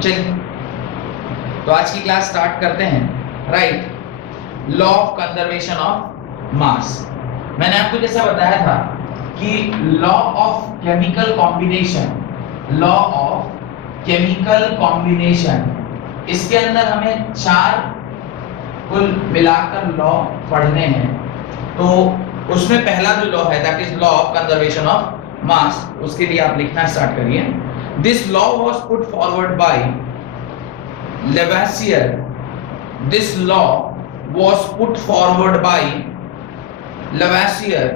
चलिए तो आज की क्लास स्टार्ट करते हैं। Right, law of conservation of मास। मैंने आपको जैसा बताया था कि लॉ ऑफ केमिकल कॉम्बिनेशन, इसके अंदर हमें 4 कुल मिलाकर लॉ पढ़ने हैं। तो उसमें पहला जो लॉ है that is law of conservation of मास। उसके लिए आप लिखना स्टार्ट करिए। This law was put forward by Lavoisier. This law was put forward by Lavoisier,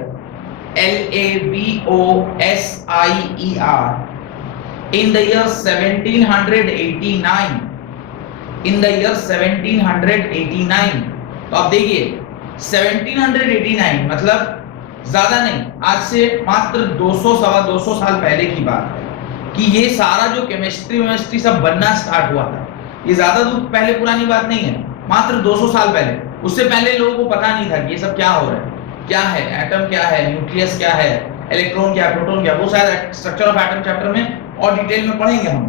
Lavoisier, in the year 1789. In the year 1789. तो आप देखिए 1789 मतलब ज्यादा नहीं, आज से मात्र 200-225 साल पहले की बात है कि ये सारा जो केमिस्ट्री सब बनना स्टार्ट हुआ था। ये ज्यादा दूर पहले पुरानी बात नहीं है, मात्र 200 साल पहले। उससे पहले लोगों को पता नहीं था कि ये सब क्या हो रहा है, क्या है एटम, क्या है न्यूक्लियस, क्या है इलेक्ट्रॉन, क्या प्रोटॉन, क्या। वो शायद स्ट्रक्चर ऑफ एटम चैप्टर में और डिटेल में पढ़ेंगे हम।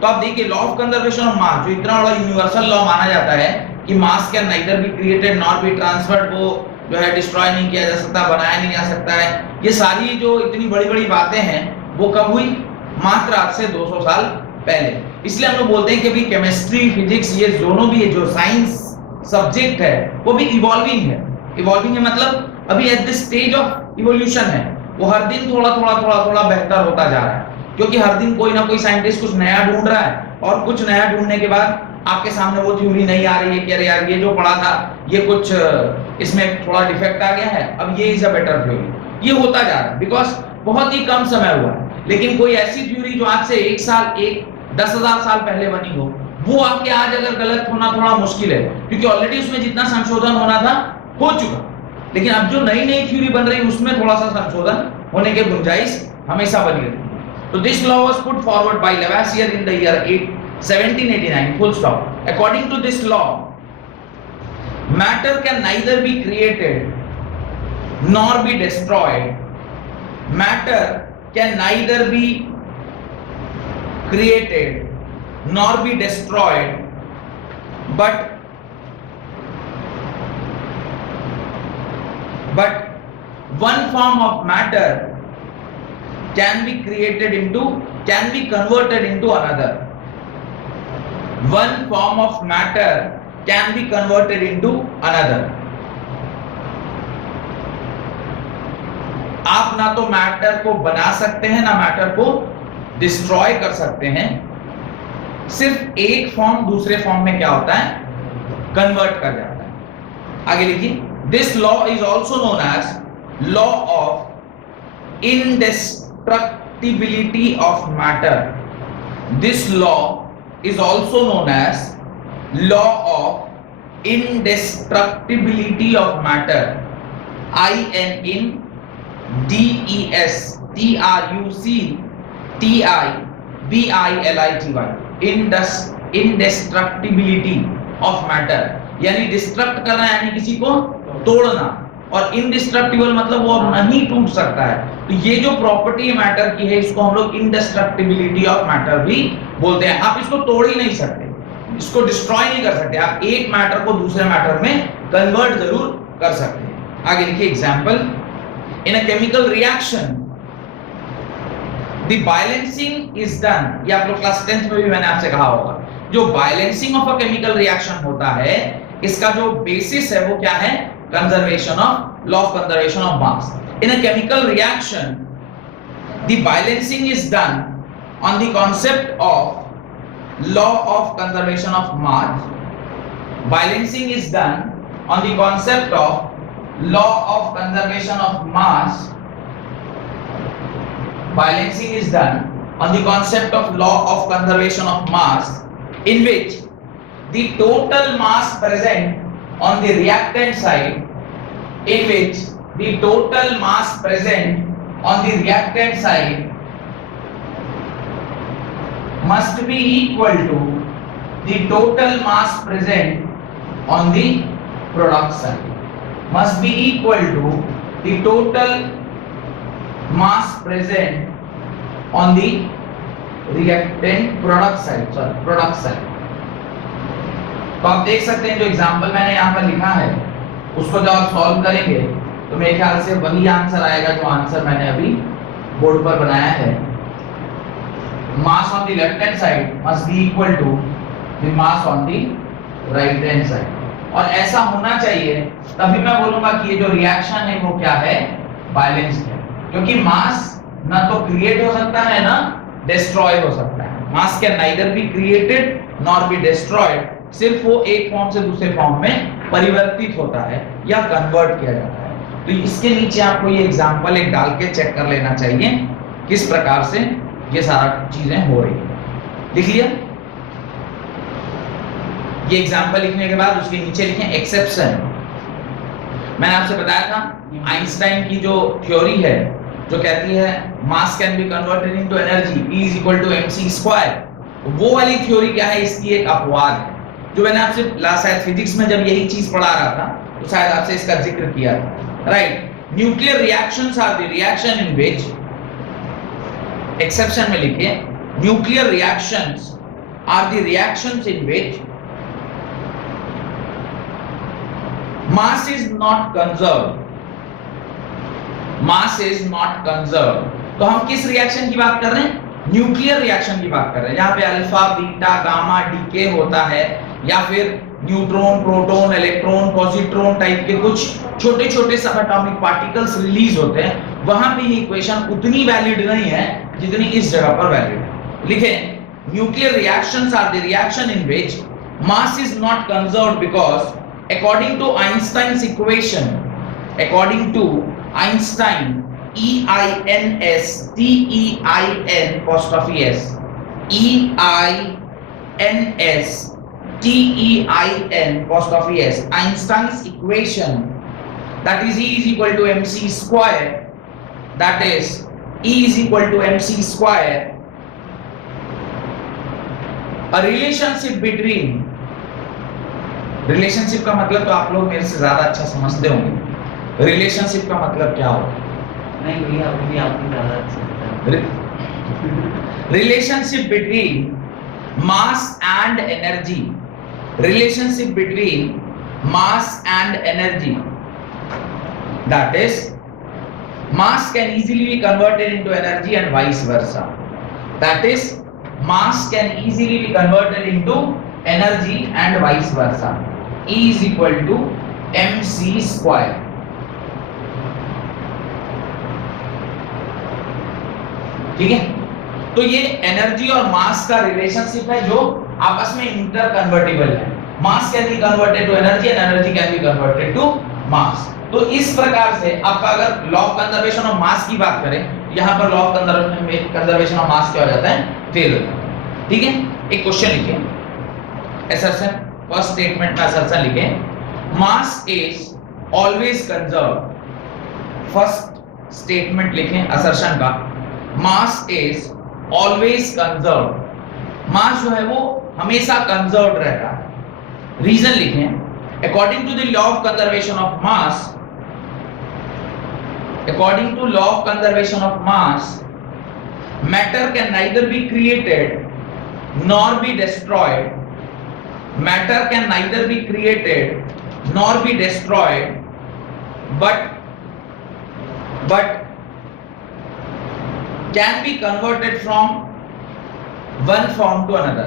तो आप देखिए लॉ ऑफ कंजर्वेशन ऑफ मास, जो इतना बड़ा यूनिवर्सल लॉ माना जाता है कि मास can neither be created nor be transferred, वो जो है डिस्ट्रॉय नहीं किया जा सकता, बनाया नहीं जा सकता है। ये सारी जो इतनी बड़ी बड़ी बातें हैं वो कब हुई? मात्र आज से 200 साल पहले। इसलिए हम लोग बोलते हैं कि भी केमिस्ट्री, फिजिक्स, ये दोनों भी जो साइंस सब्जेक्ट है वो भी इवॉल्विंग है। इवॉल्विंग है मतलब अभी at the stage of evolution है। वो हर दिन थोड़ा बेहतर होता जा रहा है, क्योंकि हर दिन कोई ना कोई साइंटिस्ट कुछ नया ढूंढ रहा है, और कुछ नया ढूंढने के बाद आपके सामने वो थ्योरी नहीं आ रही है कि अरे यार ये जो पढ़ा था ये कुछ इसमें थोड़ा डिफेक्ट आ गया है, अब ये इज अ बेटर थ्योरी। ये होता जा रहा है बिकॉज बहुत ही कम समय हुआ है। लेकिन कोई ऐसी थ्योरी जो आज से 1 साल 10,000 साल पहले बनी हो, वो आपके आज अगर गलत होना थोड़ा मुश्किल है, क्योंकि ऑलरेडी उसमें जितना संशोधन होना था हो चुका। लेकिन अब जो नई थ्योरी बन रही है उसमें थोड़ा सा संशोधन होने के गुंजाइश हमेशा बनी रहती है। तो this law was put forward by Lavoisier in the year 1789, full stop. According to this law, matter can neither be created nor be destroyed. Matter can neither be created nor be destroyed, but one form of matter can be converted into another. One form of matter can be converted into another. आप ना तो matter को बना सकते हैं ना matter को destroy कर सकते हैं। सिर्फ एक फॉर्म दूसरे फॉर्म में क्या होता है? कन्वर्ट कर जाता है। आगे लिखिए, this law is also known as law of indestructibility of matter. This law is also known as law of indestructibility of matter. INDESTRUCTIBILITY, indestructibility of matter, यानी डिस्ट्रक्ट करना यानी किसी को तोड़ना, और इनडिस्ट्रक्टिबल मतलब वो अब नहीं टूट सकता है। तो ये जो प्रॉपर्टी है मैटर की है, इसको हम लोग इंडेस्ट्रक्टिबिलिटी ऑफ मैटर भी बोलते हैं। आप इसको तोड़ ही नहीं सकते, इसको डिस्ट्रॉय नहीं कर सकते। आप एक मैटर को दूसरे मैटर में कन्वर्ट जरूर कर सकते हैं। आगे लिखिए example, in a chemical reaction The balancing is done। ये आप लोग क्लास 10th में भी मैंने आपसे कहा होगा। जो balancing of a chemical reaction होता है, इसका जो बेसिस है वो क्या है? Conservation of law of conservation of mass. In a chemical reaction the balancing is done on the concept of law of conservation of mass. Balancing is done on the concept of law of conservation of mass. Balancing is done on the concept of law of conservation of mass, in which the total mass present on the reactant side, must be equal to the total mass present on the product side. Must be equal to the total mass present on the reactant product side, sorry product side. तो आप देख सकते हैं जो example मैंने यहाँ पर लिखा है उसको जब आप सॉल्व करेंगे तो मेरे ख्याल से वही आंसर आएगा जो आंसर मैंने अभी बोर्ड पर बनाया है। Mass on the left hand side must be equal to the mass on the right hand side, और ऐसा होना चाहिए तभी मैं बोलूंगा कि ये जो रिएक्शन है वो क्या है, बैलेंस्ड है, क्योंकि मास ना तो क्रिएट हो सकता है ना डिस्ट्रॉय हो सकता है। Mass can neither be created nor be destroyed, सिर्फ वो एक फॉर्म से दूसरे फॉर्म में परिवर्तित होता है या कन्वर्ट किया जाता है। तो इसके नीचे आपको ये एग्जांपल एक डाल के चेक कर लेना चाहिए किस प्रकार से ये सारा चीजें हो रही है। लिख लिया? ये एग्जांपल लिखने के बाद उसके नीचे लिखें एक्सेप्शन। मैंने आपसे बताया था आइंस्टाइन की जो थ्योरी है जो कहती है mass can be converted into energy, E is equal to mc², वो वाली थ्योरी क्या है, इसकी एक अपवाद है जो मैंने आपसे शायद फिजिक्स में जब यही चीज पढ़ा रहा था तो शायद आपसे इसका जिक्र किया था, right. Nuclear reactions are the reaction in which, exception में लिखिए, nuclear reactions are the reactions in which mass is not conserved, mass is not conserved। तो हम किस रिएक्शन की बात कर रहे हैं, न्यूक्लियर रिएक्शन की बात कर रहे हैं जहां पे अल्फा बीटा गामा डीके होता है या फिर neutron proton electron positron type के कुछ छोटे छोटे सब एटॉमिक पार्टिकल्स रिलीज होते हैं, वहां पे ये इक्वेशन उतनी वैलिड नहीं है जितनी इस जगह पर वैलिड है। लिखें, nuclear reactions are the reaction in which mass is not conserved because according to Einstein's equation, according to Einstein, E-I-N-S-T-E-I-N apostrophe S, E-I-N-S-T-E-I-N apostrophe S, Einstein's equation, that is E is equal to mc², that is E is equal to mc², a relationship between, relationship का मतलब तो आप लोग मेरे से ज्यादा अच्छा समझते होंगे। रिलेशनशिप का मतलब क्या होता है? नहीं भैया अभी भी आपको ज्यादा अच्छा relationship between mass and energy, relationship between mass and energy, that is mass can easily B converted into energy and vice versa, that is mass can easily B converted into energy and vice versa. E is equal to mc²। ठीक है, तो ये energy और मास का relationship है जो आपस में इंटर कन्वर्टिबल है। Mass can be converted to energy and energy can be converted to mass. तो इस प्रकार से आपका अगर law of conservation of mass की बात करें, यहां पर law of conservation of mass क्या हो जाता है, फेल होता है। ठीक है, एक क्वेश्चन लिखिए, assertion, फर्स्ट स्टेटमेंट में assertion लिखें, mass is always conserved. First statement लिखें assertion का, mass is always conserved, mass जो है वो हमेशा कंजर्व्ड रहता है। रीजन लिखें, according to the law of conservation of mass, according to law of conservation of mass, matter can neither be created nor be destroyed, matter can neither be created nor be destroyed, but can be converted from one form to another,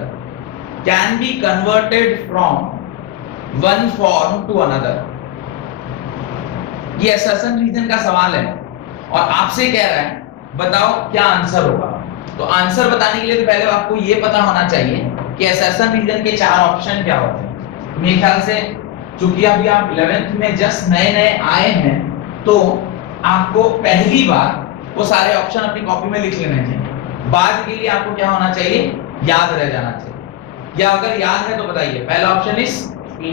can be converted from one form to another। ये assertion reason का सवाल है और आपसे कह रहा है बताओ क्या आंसर होगा। तो आंसर बताने के लिए तो पहले आपको ये पता होना चाहिए कि assertion रीजन के चार ऑप्शन क्या होते हैं। मेरे ख्याल से चूंकि अभी आप 11th में जस्ट नए नए आए हैं तो आपको पहली बार वो सारे ऑप्शन अपनी कॉपी में लिख लेने चाहिए। बाद के लिए आपको क्या होना चाहिए, याद रह जाना चाहिए। या अगर याद है तो बताइए, पहला option is A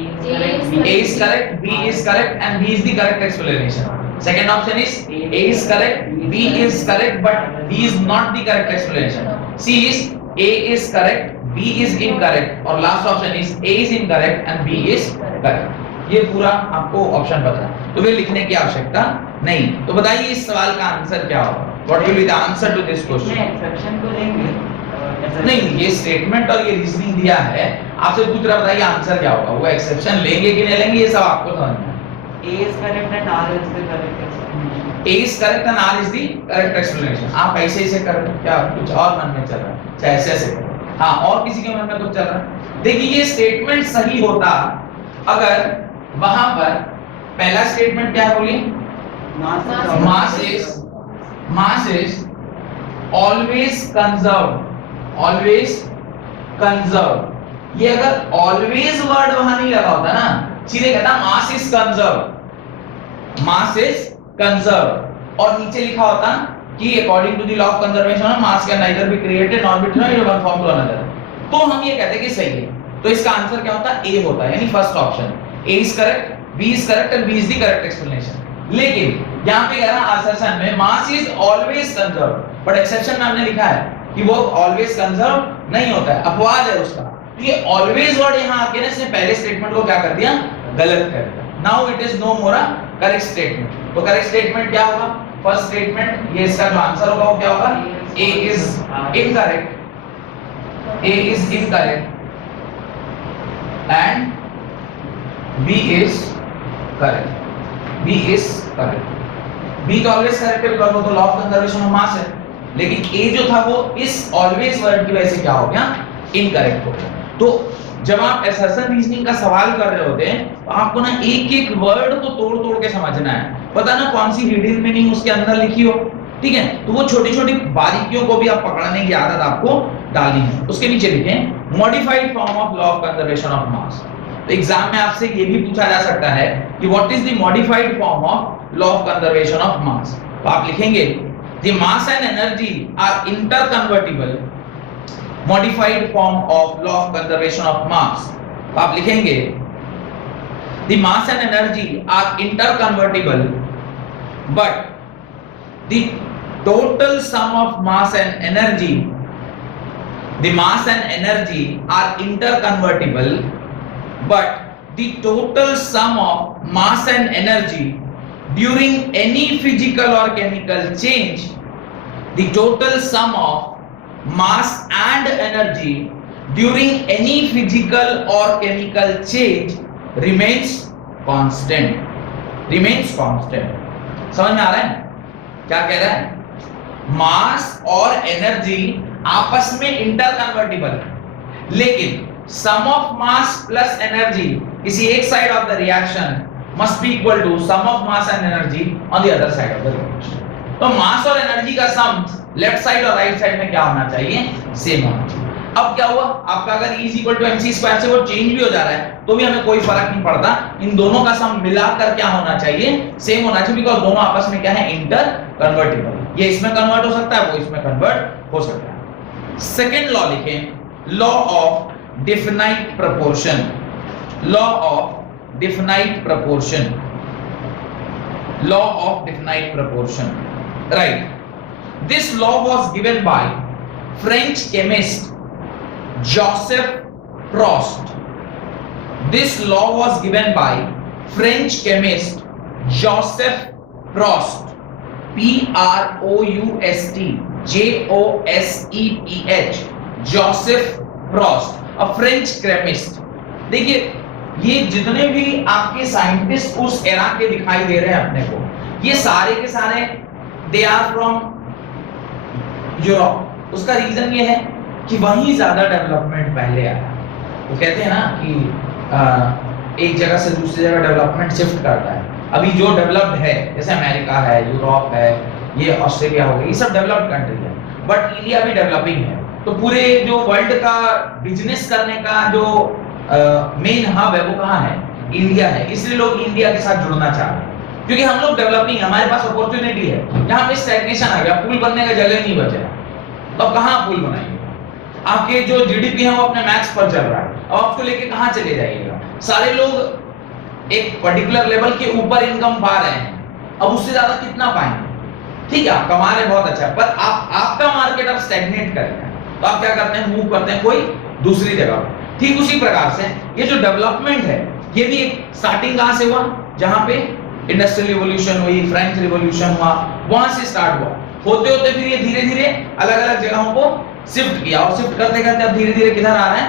is correct, B is correct and B is the correct explanation। Second option is A is correct, B is correct but B is not the correct explanation। C is A is correct, B is incorrect और last option is A is incorrect and B is correct। ये पूरा आपको option पता है तो वे लिखने की आवश्यकता नहीं। तो बताइए इस सवाल का आंसर क्या होगा, what will be the answer to this question. Exception को लेंगे नहीं, ये स्टेटमेंट और ये रीजनिंग दिया है, आपसे पूछ रहा बताइए आंसर क्या होगा, वो एक्सेप्शन लेंगे कि नहीं लेंगे ये सब आपको समझना है। A is correct and R is the correct explanation. A is correct and R is the correct explanation. आप ऐसे ऐसे कर रहे हैं क्या, कुछ और मन में चल रहा है, चाहे ऐसे ऐसे करो। हाँ, और किसी के मन में कुछ चल रहा है। देखिए ये स्टेटमेंट सही होता अगर वहां पर पहला स्टेटमेंट क्या है बोलिए, मास इज ऑलवेज कंजर्व। ये अगर ऑलवेज वर्ड वहां नहीं लगा होता ना, सीधे कहता मास इज कंजर्व और नीचे लिखा होता कि according to the law of conservation mass can neither be created nor be transformed one form to another, तो हम ये कहते हैं कि सही है। तो इसका आंसर क्या होता है, ए होता है, यानी first option A is correct, B is correct and B is the correct explanation. लेकिन यहां पे कह रहा है असर्शन में mass is always conserve, but exception में हमने लिखा है कि वो ऑलवेज कंजर्व नहीं होता है, अपवाद है उसका। तो ये ऑलवेज वर्ड यहां आके ना इसने पहले स्टेटमेंट को क्या कर दिया, गलत कर दिया। Now it is no more a correct statement. तो करेक्ट स्टेटमेंट क्या होगा, फर्स्ट स्टेटमेंट, ये इसका जो आंसर होगा वो क्या होगा, A is incorrect, A is incorrect and B is correct, B is correct. B तो ऑलवेज करेक्ट है बिकॉज़ वो तो law of conservation of mass है, लेकिन ए जो था वो इस ऑलवेज वर्ड की वजह से क्या हो गया, इनकरेक्ट हो गया। तो जब आप असर्शन रीजनिंग का सवाल कर रहे होते हैं तो आपको ना एक एक वर्ड को तोड़ तोड़ के समझना है, पता ना कौन सी हिडन मीनिंग उसके अंदर लिखी हो, ठीक है। तो वो छोटी छोटी बारीकियों को भी आप पकड़ने की आदत आपको डालनी है। उसके नीचे लिखें modified form of law of conservation of mass. तो एग्जाम में आपसे ये भी पूछा जा सकता है कि what is the modified form of law of conservation of mass. तो आप लिखेंगे the mass and energy are interconvertible, modified form of law of conservation of mass। तो आप लिखेंगे the mass and energy are interconvertible but the total sum of mass and energy, the mass and energy are interconvertible but the total sum of mass and energy during any physical or chemical change, the total sum of mass and energy during any physical or chemical change remains constant, remains constant। समझ में आ रहा है क्या कह रहा है, मास और energy आपस में इंटरकन्वर्टिबल है, लेकिन sum of mass plus energy किसी एक side of the reaction must be equal to sum of mass and energy on the other side of the reaction. तो मास और एनर्जी का सम लेफ्ट साइड और right side में क्या होना चाहिए, सेम होना चाहिए। अब क्या हुआ, आपका अगर E = mc² से वो चेंज भी हो जा रहा है तो भी हमें कोई फर्क नहीं पड़ता, इन दोनों का सम मिलाकर क्या होना चाहिए, सेम होना चाहिए, बिकॉज़ दोनों आपस में क्या है, इंटर कन्वर्टिबल। ये इसमें कन्वर्ट हो सकता है, वो इसमें कन्वर्ट हो सकता है। सेकंड लॉ लिखें, law of definite proportion, law of definite proportion, law of definite proportion, right. This law was given by French chemist Joseph Proust. This law was given by French chemist Joseph Proust, P-R-O-U-S-T, J-O-S-E-P-H, Joseph Proust, a French chemist। देखिए ये जितने भी आपके scientist उस era के दिखाई दे रहे हैं अपने को, ये सारे के सारे दे आर फ्रॉम यूरोप। उसका रीजन ये है कि वहीं ज्यादा डेवलपमेंट पहले आया। वो कहते हैं ना कि एक जगह से दूसरी जगह डेवलपमेंट शिफ्ट करता है। अभी जो डेवलप्ड है जैसे अमेरिका है, यूरोप है, ये ऑस्ट्रेलिया हो गया, ये सब डेवलप्ड कंट्री है, बट इंडिया भी डेवलपिंग है। तो पूरे जो वर्ल्ड का बिजनेस करने का जो मेन हब है वो कहाँ है, इंडिया है। इसलिए लोग इंडिया के साथ जुड़ना चाह रहे हैं क्योंकि हम लोग डेवलपिंग, हमारे पास अपॉर्चुनिटी है। यहाँ पे स्टैग्नेशन आ गया, पुल बनने का जगह नहीं बचा, तो अब कहाँ पुल बनाएंगे? आपके जो जीडीपी है वो अपने मैक्स पर चल रहा है, अब आपको लेके कहाँ चले जाइएगा? सारे लोग एक पर्टिकुलर लेवल के ऊपर इनकम पा रहे हैं, अब उससे ज्यादा कितना पाएंगे? ठीक है, आप कमा रहे बहुत अच्छा, पर आपका मार्केट अब स्टैग्नेट करेगा, तो आप क्या करते हैं, मूव करते हैं कोई दूसरी जगह। ठीक उसी प्रकार से ये जो डेवलपमेंट है ये भी स्टार्टिंग कहाँ से हुआ, जहाँ पे इंडस्ट्रियल रिवॉल्यूशन हुई, फ्रेंच रिवॉल्यूशन हुआ, वहां से स्टार्ट हुआ। होते होते फिर ये धीरे धीरे अलग अलग जगहों को शिफ्ट किया और शिफ्ट करते करते अब धीरे धीरे किधर आ रहा है,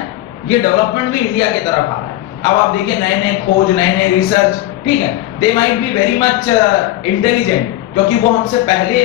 ये डेवलपमेंट भी इंडिया की तरफ आ रहा है। अब आप देखिए नए नए खोज, नए नए रिसर्च, ठीक है, they might be very much intelligent, क्योंकि वो हमसे पहले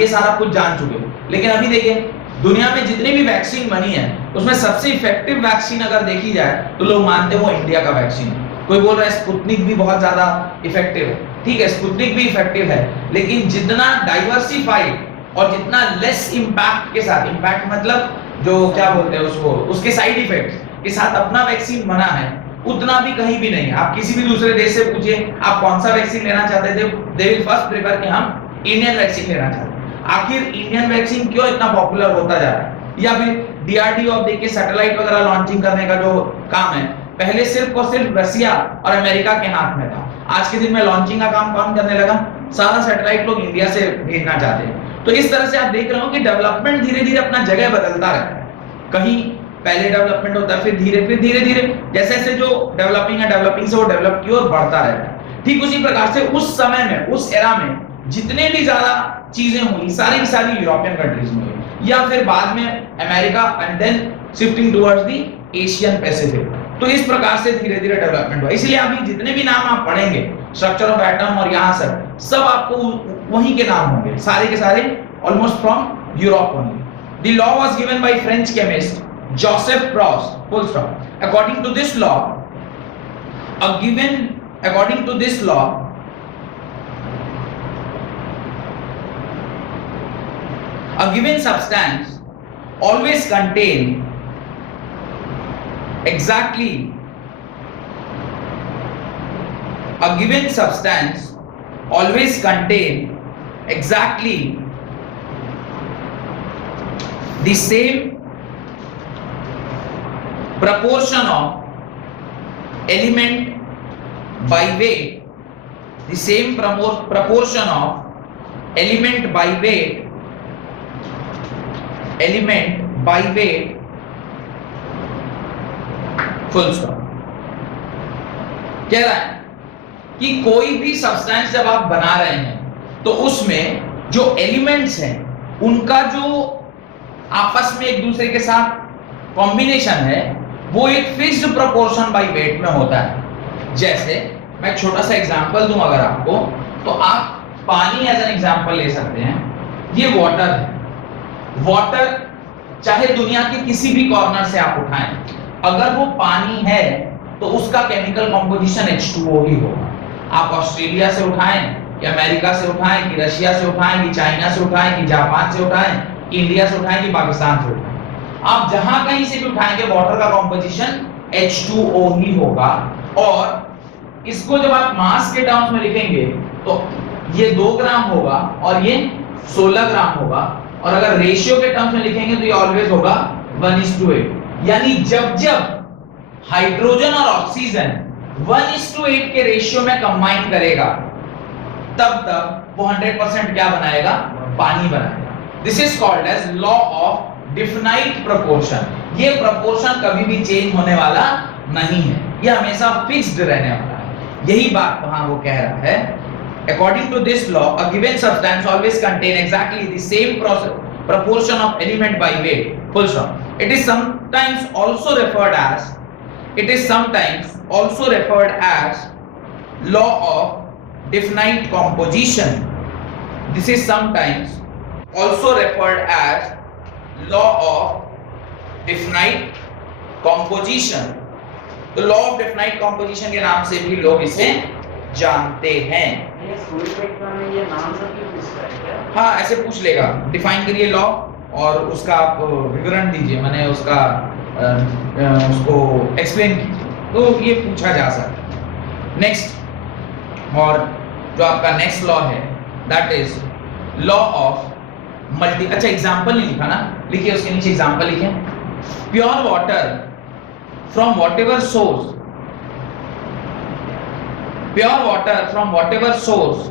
ये सारा कुछ जान चुके हो। लेकिन अभी देखिए दुनिया में जितनी भी वैक्सीन बनी है उसमें सबसे इफेक्टिव वैक्सीन अगर देखी जाए तो लोग मानते हैं वो इंडिया का वैक्सीन है। कोई बोल रहा है स्पुतनिक भी बहुत ज्यादा इफेक्टिव है, ठीक है, स्पुतनिक भी इफेक्टिव है, लेकिन जितना डाइवर्सिफाइड और जितना लेस इंपैक्ट के साथ, इंपैक्ट मतलब जो क्या बोलते हैं उसको, उसके साइड इफेक्ट्स के साथ अपना वैक्सीन बना है, उतना भी कहीं भी नहीं है। आप किसी भी दूसरे देश से पूछिए आप कौन सा वैक्सीन लेना चाहते थे, दे विल फर्स्ट प्रेफर कि हम इंडियन वैक्सीन लेना चाहते हैं। आखिर इंडियन वैक्सीन क्यों इतना पॉपुलर होता जा रहा है? या फिर डीआरडीओ, अब देखिए सैटेलाइट वगैरह लॉन्चिंग करने का जो काम है पहले सिर्फ और सिर्फ रसिया और अमेरिका के हाथ में था, आज के दिन में लॉन्चिंग का काम कौन करने लगा? सारा सैटेलाइट लोग इंडिया से भेजना चाहते हैं। तो इस तरह से आप देख रहे हो कि डेवलपमेंट धीरे धीरे अपना जगह बदलता रहता है, कहीं पहले डेवलपमेंट होता है फिर धीरे धीरे जैसे जैसे जो डेवलपिंग है, डेवलपिंग से वो डेवलप की ओर बढ़ता रहता है। ठीक उसी प्रकार से उस समय में, उस एरा में जितने भी ज्यादा चीजें हुई सारी की सारी यूरोपियन कंट्रीज में हुई, या फिर बाद में America and then shifting towards the Asian Pacific. तो इस प्रकार से धीरे धीरे डेवलपमेंट हुआ। इसलिए अभी जितने भी नाम आप पढ़ेंगे स्ट्रक्चर ऑफ एटम और यहाँ सब आपको वहीं के नाम होंगे, सारे के सारे almost from Europe only. The law was given by French chemist Joseph Proust, full stop. According to this law, according to this law, a given substance always contain exactly the same proportion of element by weight, the same proportion of element by weight full stop. कह रहा है कि कोई भी substance जब आप बना रहे हैं तो उसमें जो एलिमेंट्स हैं उनका जो आपस में एक दूसरे के साथ कॉम्बिनेशन है वो एक फिक्स्ड प्रोपोर्शन बाय वेट में होता है। जैसे मैं एक छोटा सा एग्जांपल दूं अगर आपको, तो आप पानी एज एन एग्जांपल ले सकते हैं। ये वाटर है, वाटर चाहे दुनिया के किसी भी कॉर्नर से आप उठाएं, अगर वो पानी है तो उसका केमिकल कंपोजिशन H2O ही होगा। आप ऑस्ट्रेलिया से उठाएं कि अमेरिका से उठाएं कि रशिया से उठाएं कि चाइना से उठाएं कि जापान से उठाएं कि इंडिया से उठाएं कि पाकिस्तान से उठाएं, आप जहां कहीं से भी उठाएंगे वाटर का कंपोजिशन H2O ही होगा। और इसको जब आप मास के टर्म्स में लिखेंगे तो ये 2 ग्राम होगा और ये 16 ग्राम होगा, और अगर रेशियो के टर्म्स में लिखेंगे तो ये ऑलवेज होगा 1:8। यानी जब जब हाइड्रोजन और ऑक्सीजन 1:8 के रेशियो में कंबाइन करेगा तब तब वो 100% क्या बनाएगा? पानी बनाएगा। This is called as law of definite proportion. ये प्रोपोर्शन कभी भी चेंज होने वाला नहीं है, ये हमेशा फिक्स्ड रहने वाला है। यही बात वहां वो कह रहा है। According to this law, a given substance always contain exactly the same proportion of element by weight. Full stop. It is sometimes also referred as law of definite composition. This is sometimes also referred as law of definite composition. तो law of definite composition के नाम से भी लोग इसे जानते हैं। ये स्कूल पेपर में ये नाम सब क्यों पूछता है क्या? हाँ, ऐसे पूछ लेगा। डिफाइन करिए लॉ और उसका आप विवरण दीजिए, माने उसका उसको एक्सप्लेन कीजिए, तो ये पूछा जा सकता है। नेक्स्ट, और जो आपका नेक्स्ट लॉ है that is law of multi. अच्छा, एग्जांपल नहीं लिखा ना, लिखिए उसके नीचे एग्जांपल लिखिए। Pure water from whatever source, pure water from whatever source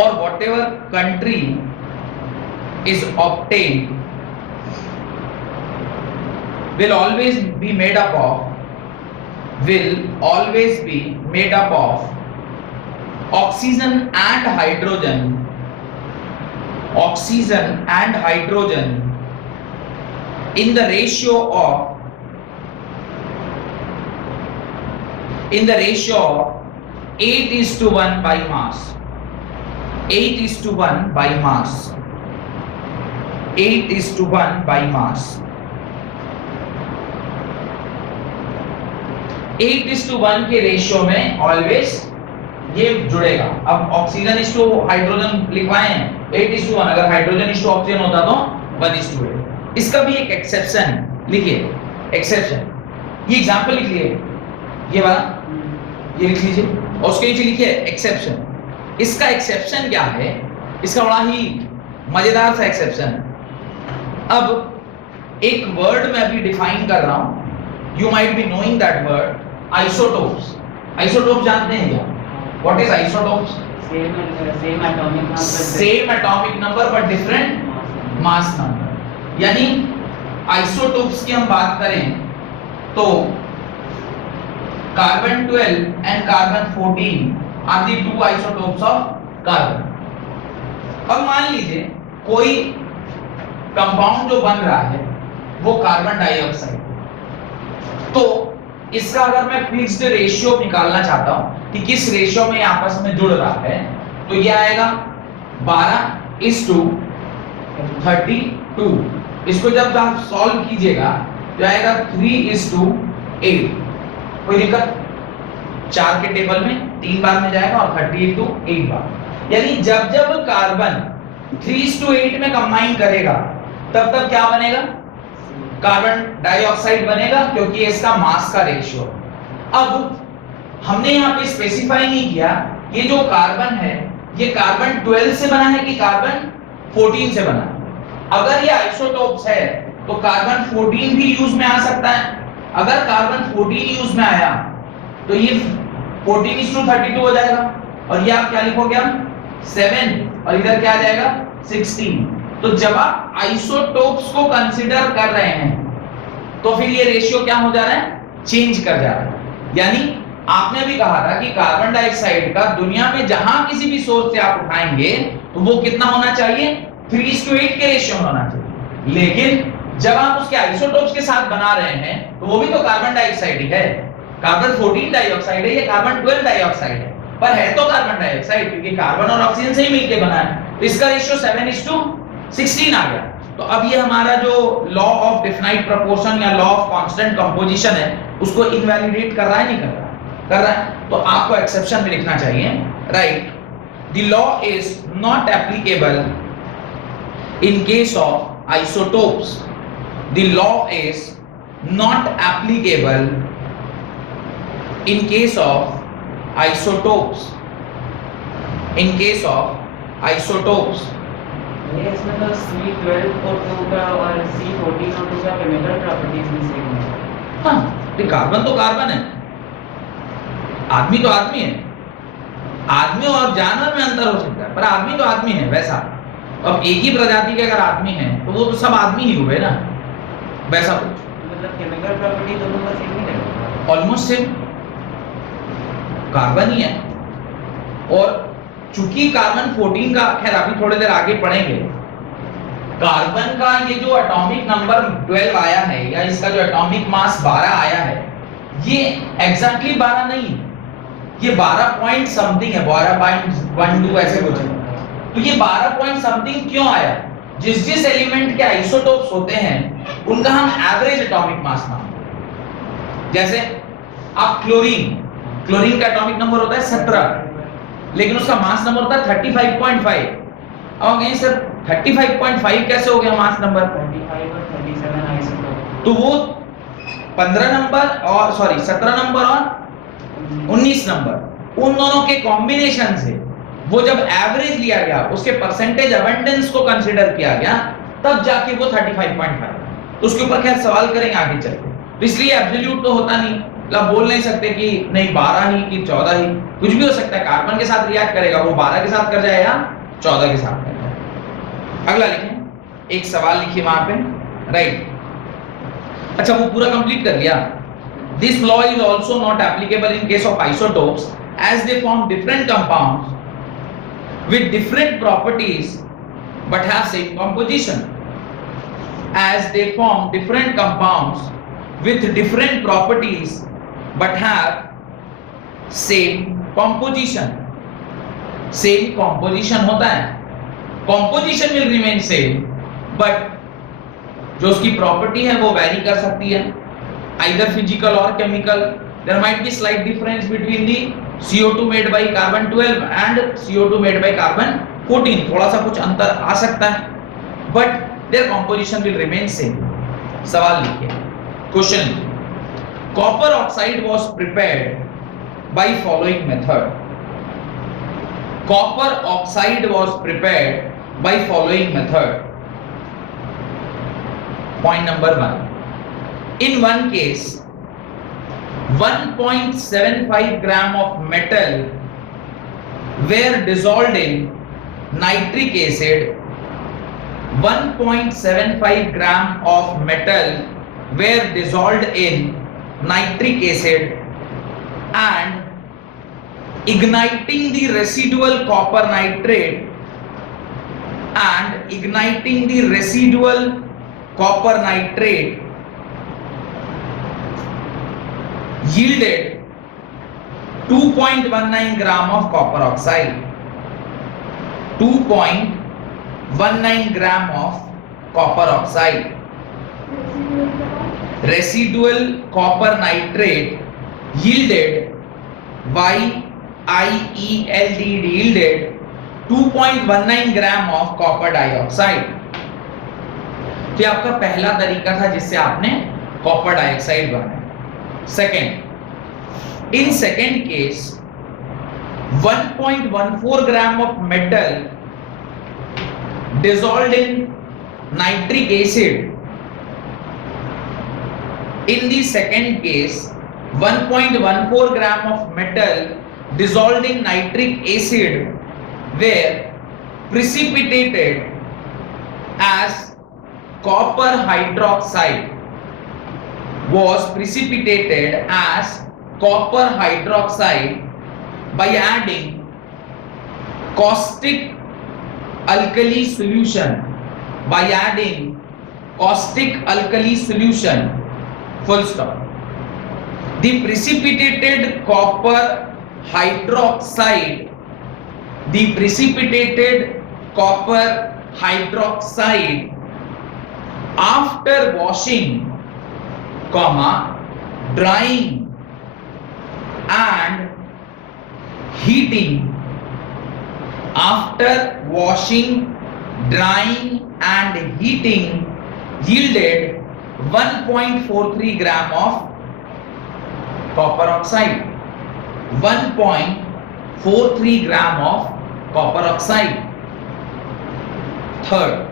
or whatever country is obtained will always be made up of oxygen and hydrogen in the ratio of 8:1 by mass. 8:1 by mass. 8:1 by mass. 8:1 के ratio में always ये जुड़ेगा। अब oxygen इस to hydrogen लिखवाए हैं 8:1, अगर hydrogen इस टू ऑक्सीजन होता तो 1:8। इसका भी एक एक्सेप्शन लिखिए, एक्सेप्शन। ये एग्जांपल लिख लिए, ये वाला ये लिख लीजिए और उसके नीचे लिखिए एक्सेप्शन। इसका एक्सेप्शन क्या है, इसका बड़ा ही मजेदार सा एक्सेप्शन। अब एक वर्ड मैं अभी डिफाइन कर रहा हूं, you might be knowing that word, isotopes. Isotope जानते हैं क्या? What is isotopes? Same atomic number but different mass number. यानी आइसोटोप्स की हम बात करें तो carbon 12 and carbon 14 are the two isotopes of carbon. अब मान लीजिए कोई कंपाउंड जो बन रहा है वो कार्बन डाइऑक्साइड, तो इसका अगर मैं फिक्स्ड रेशियो निकालना चाहता हूं कि किस रेशियो में आपस में जुड़ रहा है, तो ये आएगा 12:32। इसको जब आप सॉल्व कीजिएगा तो आएगा 3:8। कोई दिक्कत? 4 के टेबल में 3 बार में जाएगा और 38 बार। यानी जब जब कार्बन 3:8 में कंबाइन करेगा तब तब क्या बनेगा? कार्बन डाइऑक्साइड बनेगा, क्योंकि इसका मास का रेशियो। अब हमने यहाँ पे स्पेसिफाई नहीं किया ये जो कार्बन है ये कार्बन 12 से बना है कि कार्बन 14 से बना है। अगर ये आइसोटोप्स है तो कार्बन 14 भी यूज में आ सकता है। अगर कार्बन 14 यूज में आया तो ये 14:32 हो जाएगा, और ये आप क्या लिखोगे? हम 7 और इधर क्या आ जाएगा? 16। तो जब आप आइसोटोप्स को कंसीडर कर रहे हैं तो फिर ये रेशियो क्या हो जा रहा है? चेंज कर जा रहा है। यानी आपने भी कहा था कि कार्बन डाइऑक्साइड का दुनिया में जहां किसी भी सोर्स से आप उठाएंगे तो वो कितना होना चाहिए? 3:8 के रेशियो में होना चाहिए। लेकिन जब आप उसके आइसोटोप्स के साथ बना रहे हैं तो वो भी तो कार्बन डाइऑक्साइड ही है। कार्बन 14 डाइऑक्साइड है, ये कार्बन 12 डाइऑक्साइड है, पर है तो कार्बन डाइऑक्साइड, क्योंकि कार्बन और ऑक्सीजन से ही मिलकर बना है। तो इसका रेशियो 7:16 आ गया। तो अब ये हमारा जो लॉ ऑफ डेफिनाइट प्रोपोर्शन या लॉ ऑफ कांस्टेंट कंपोजिशन है उसको इनवैलिडेट कर रहा है, नहीं कर रहा? कर रहा है। तो आपको एक्सेप्शन में लिखना चाहिए, right, the law is not applicable in case of isotopes. The law is not applicable in case of isotopes. In case of isotopes. ये इसमें तो C12O2 का और C14O2 का केमिकल प्रॉपर्टीज भी सेम है। हाँ, ये कार्बन तो कार्बन है, आदमी तो आदमी है। आदमी और जानवर में अंतर हो सकता है, पर आदमी तो आदमी है वैसा। अब एक ही प्रजाति के अगर आदमी है तो वो तो सब आदमी ही हुए ना, वैसा कुछ। मतलब केमिकल प्रॉपर्टी दोनों का सेम ही रहेगा। ऑलमोस्ट सेम, कार्बन ही है। और चूंकि कार्बन 14 का, खैर अभी थोड़ी देर आगे पढ़ेंगे, कार्बन का ये जो एटॉमिक नंबर 12 आया है या इसका जो एटॉमिक मास 12 आया है, ये एग्जैक्टली 12 नहीं, ये 12 पॉइंट समथिंग है, 12.12 ऐसे कुछ है। तो ये 12 पॉइंट समथिंग क्यों आया? जिस जिस एलिमेंट के आइसोटोप्स होते हैं उनका हम एवरेज एटॉमिक मास मानते हैं। जैसे आप क्लोरीन का एटॉमिक नंबर होता है 17, लेकिन उसका मास नंबर होता है 35.5। अब कहें सर 35.5 कैसे हो गया मास नंबर? 25 और 37 आइसोटोप। तो वो 17 नंबर और 19 नंबर, उन दोनों के कॉम्बिनेशन से वो जब एवरेज लिया गया, उसके परसेंटेज अबंडेंस को कंसीडर किया गया, तब जाके वो 35.5। तो उसके ऊपर खैर सवाल करेंगे आगे चलते। तो इसलिए एब्सोल्यूट तो होता नहीं, मतलब बोल नहीं सकते कि नहीं 12 ही कि 14 ही, कुछ भी हो सकता है। कार्बन के साथ रिएक्ट करेगा, वो 12 के साथ कर जाएगा, 14 के साथ कर जाएगा। अगला लिखें, एक सवाल लिखिए वहां पे, राइट। अच्छा, वो पूरा कंप्लीट कर लिया। This law is also not applicable in case of isotopes as they form different compounds with different properties but have same composition. As they form different compounds with different properties but have same composition. Same composition होता है, composition will remain same, but जो उसकी property है वो vary कर सकती है, either physical or chemical. There might be slight difference between the CO2 made by carbon 12 and CO2 made by carbon 14. थोड़ा सा कुछ अंतर आ सकता है, but their composition will remain same. सवाल लिखिए, question. Copper oxide was prepared by following method. Copper oxide was prepared by following method. Point number 1. In one case, 1.75 gram of metal were dissolved in nitric acid. 1.75 gram of metal were dissolved in nitric acid and igniting the residual copper nitrate yielded 2.19 gram of copper oxide. 2.19 gram of copper oxide. Residual copper nitrate yielded yielded 2.19 gram of copper dioxide. तो ये आपका पहला तरीका था जिससे आपने copper dioxide बनाया. Second, in second case 1.14 gram of metal dissolved in nitric acid. In the second case, 1.14 gram of metal dissolved in nitric acid were precipitated as copper hydroxide. Was precipitated as copper hydroxide by adding caustic alkali solution. By adding caustic alkali solution. Full stop. The precipitated copper hydroxide, after washing, drying and heating, after washing, drying and heating, yielded 1.43 gram of copper oxide. 1.43 gram of copper oxide. Third,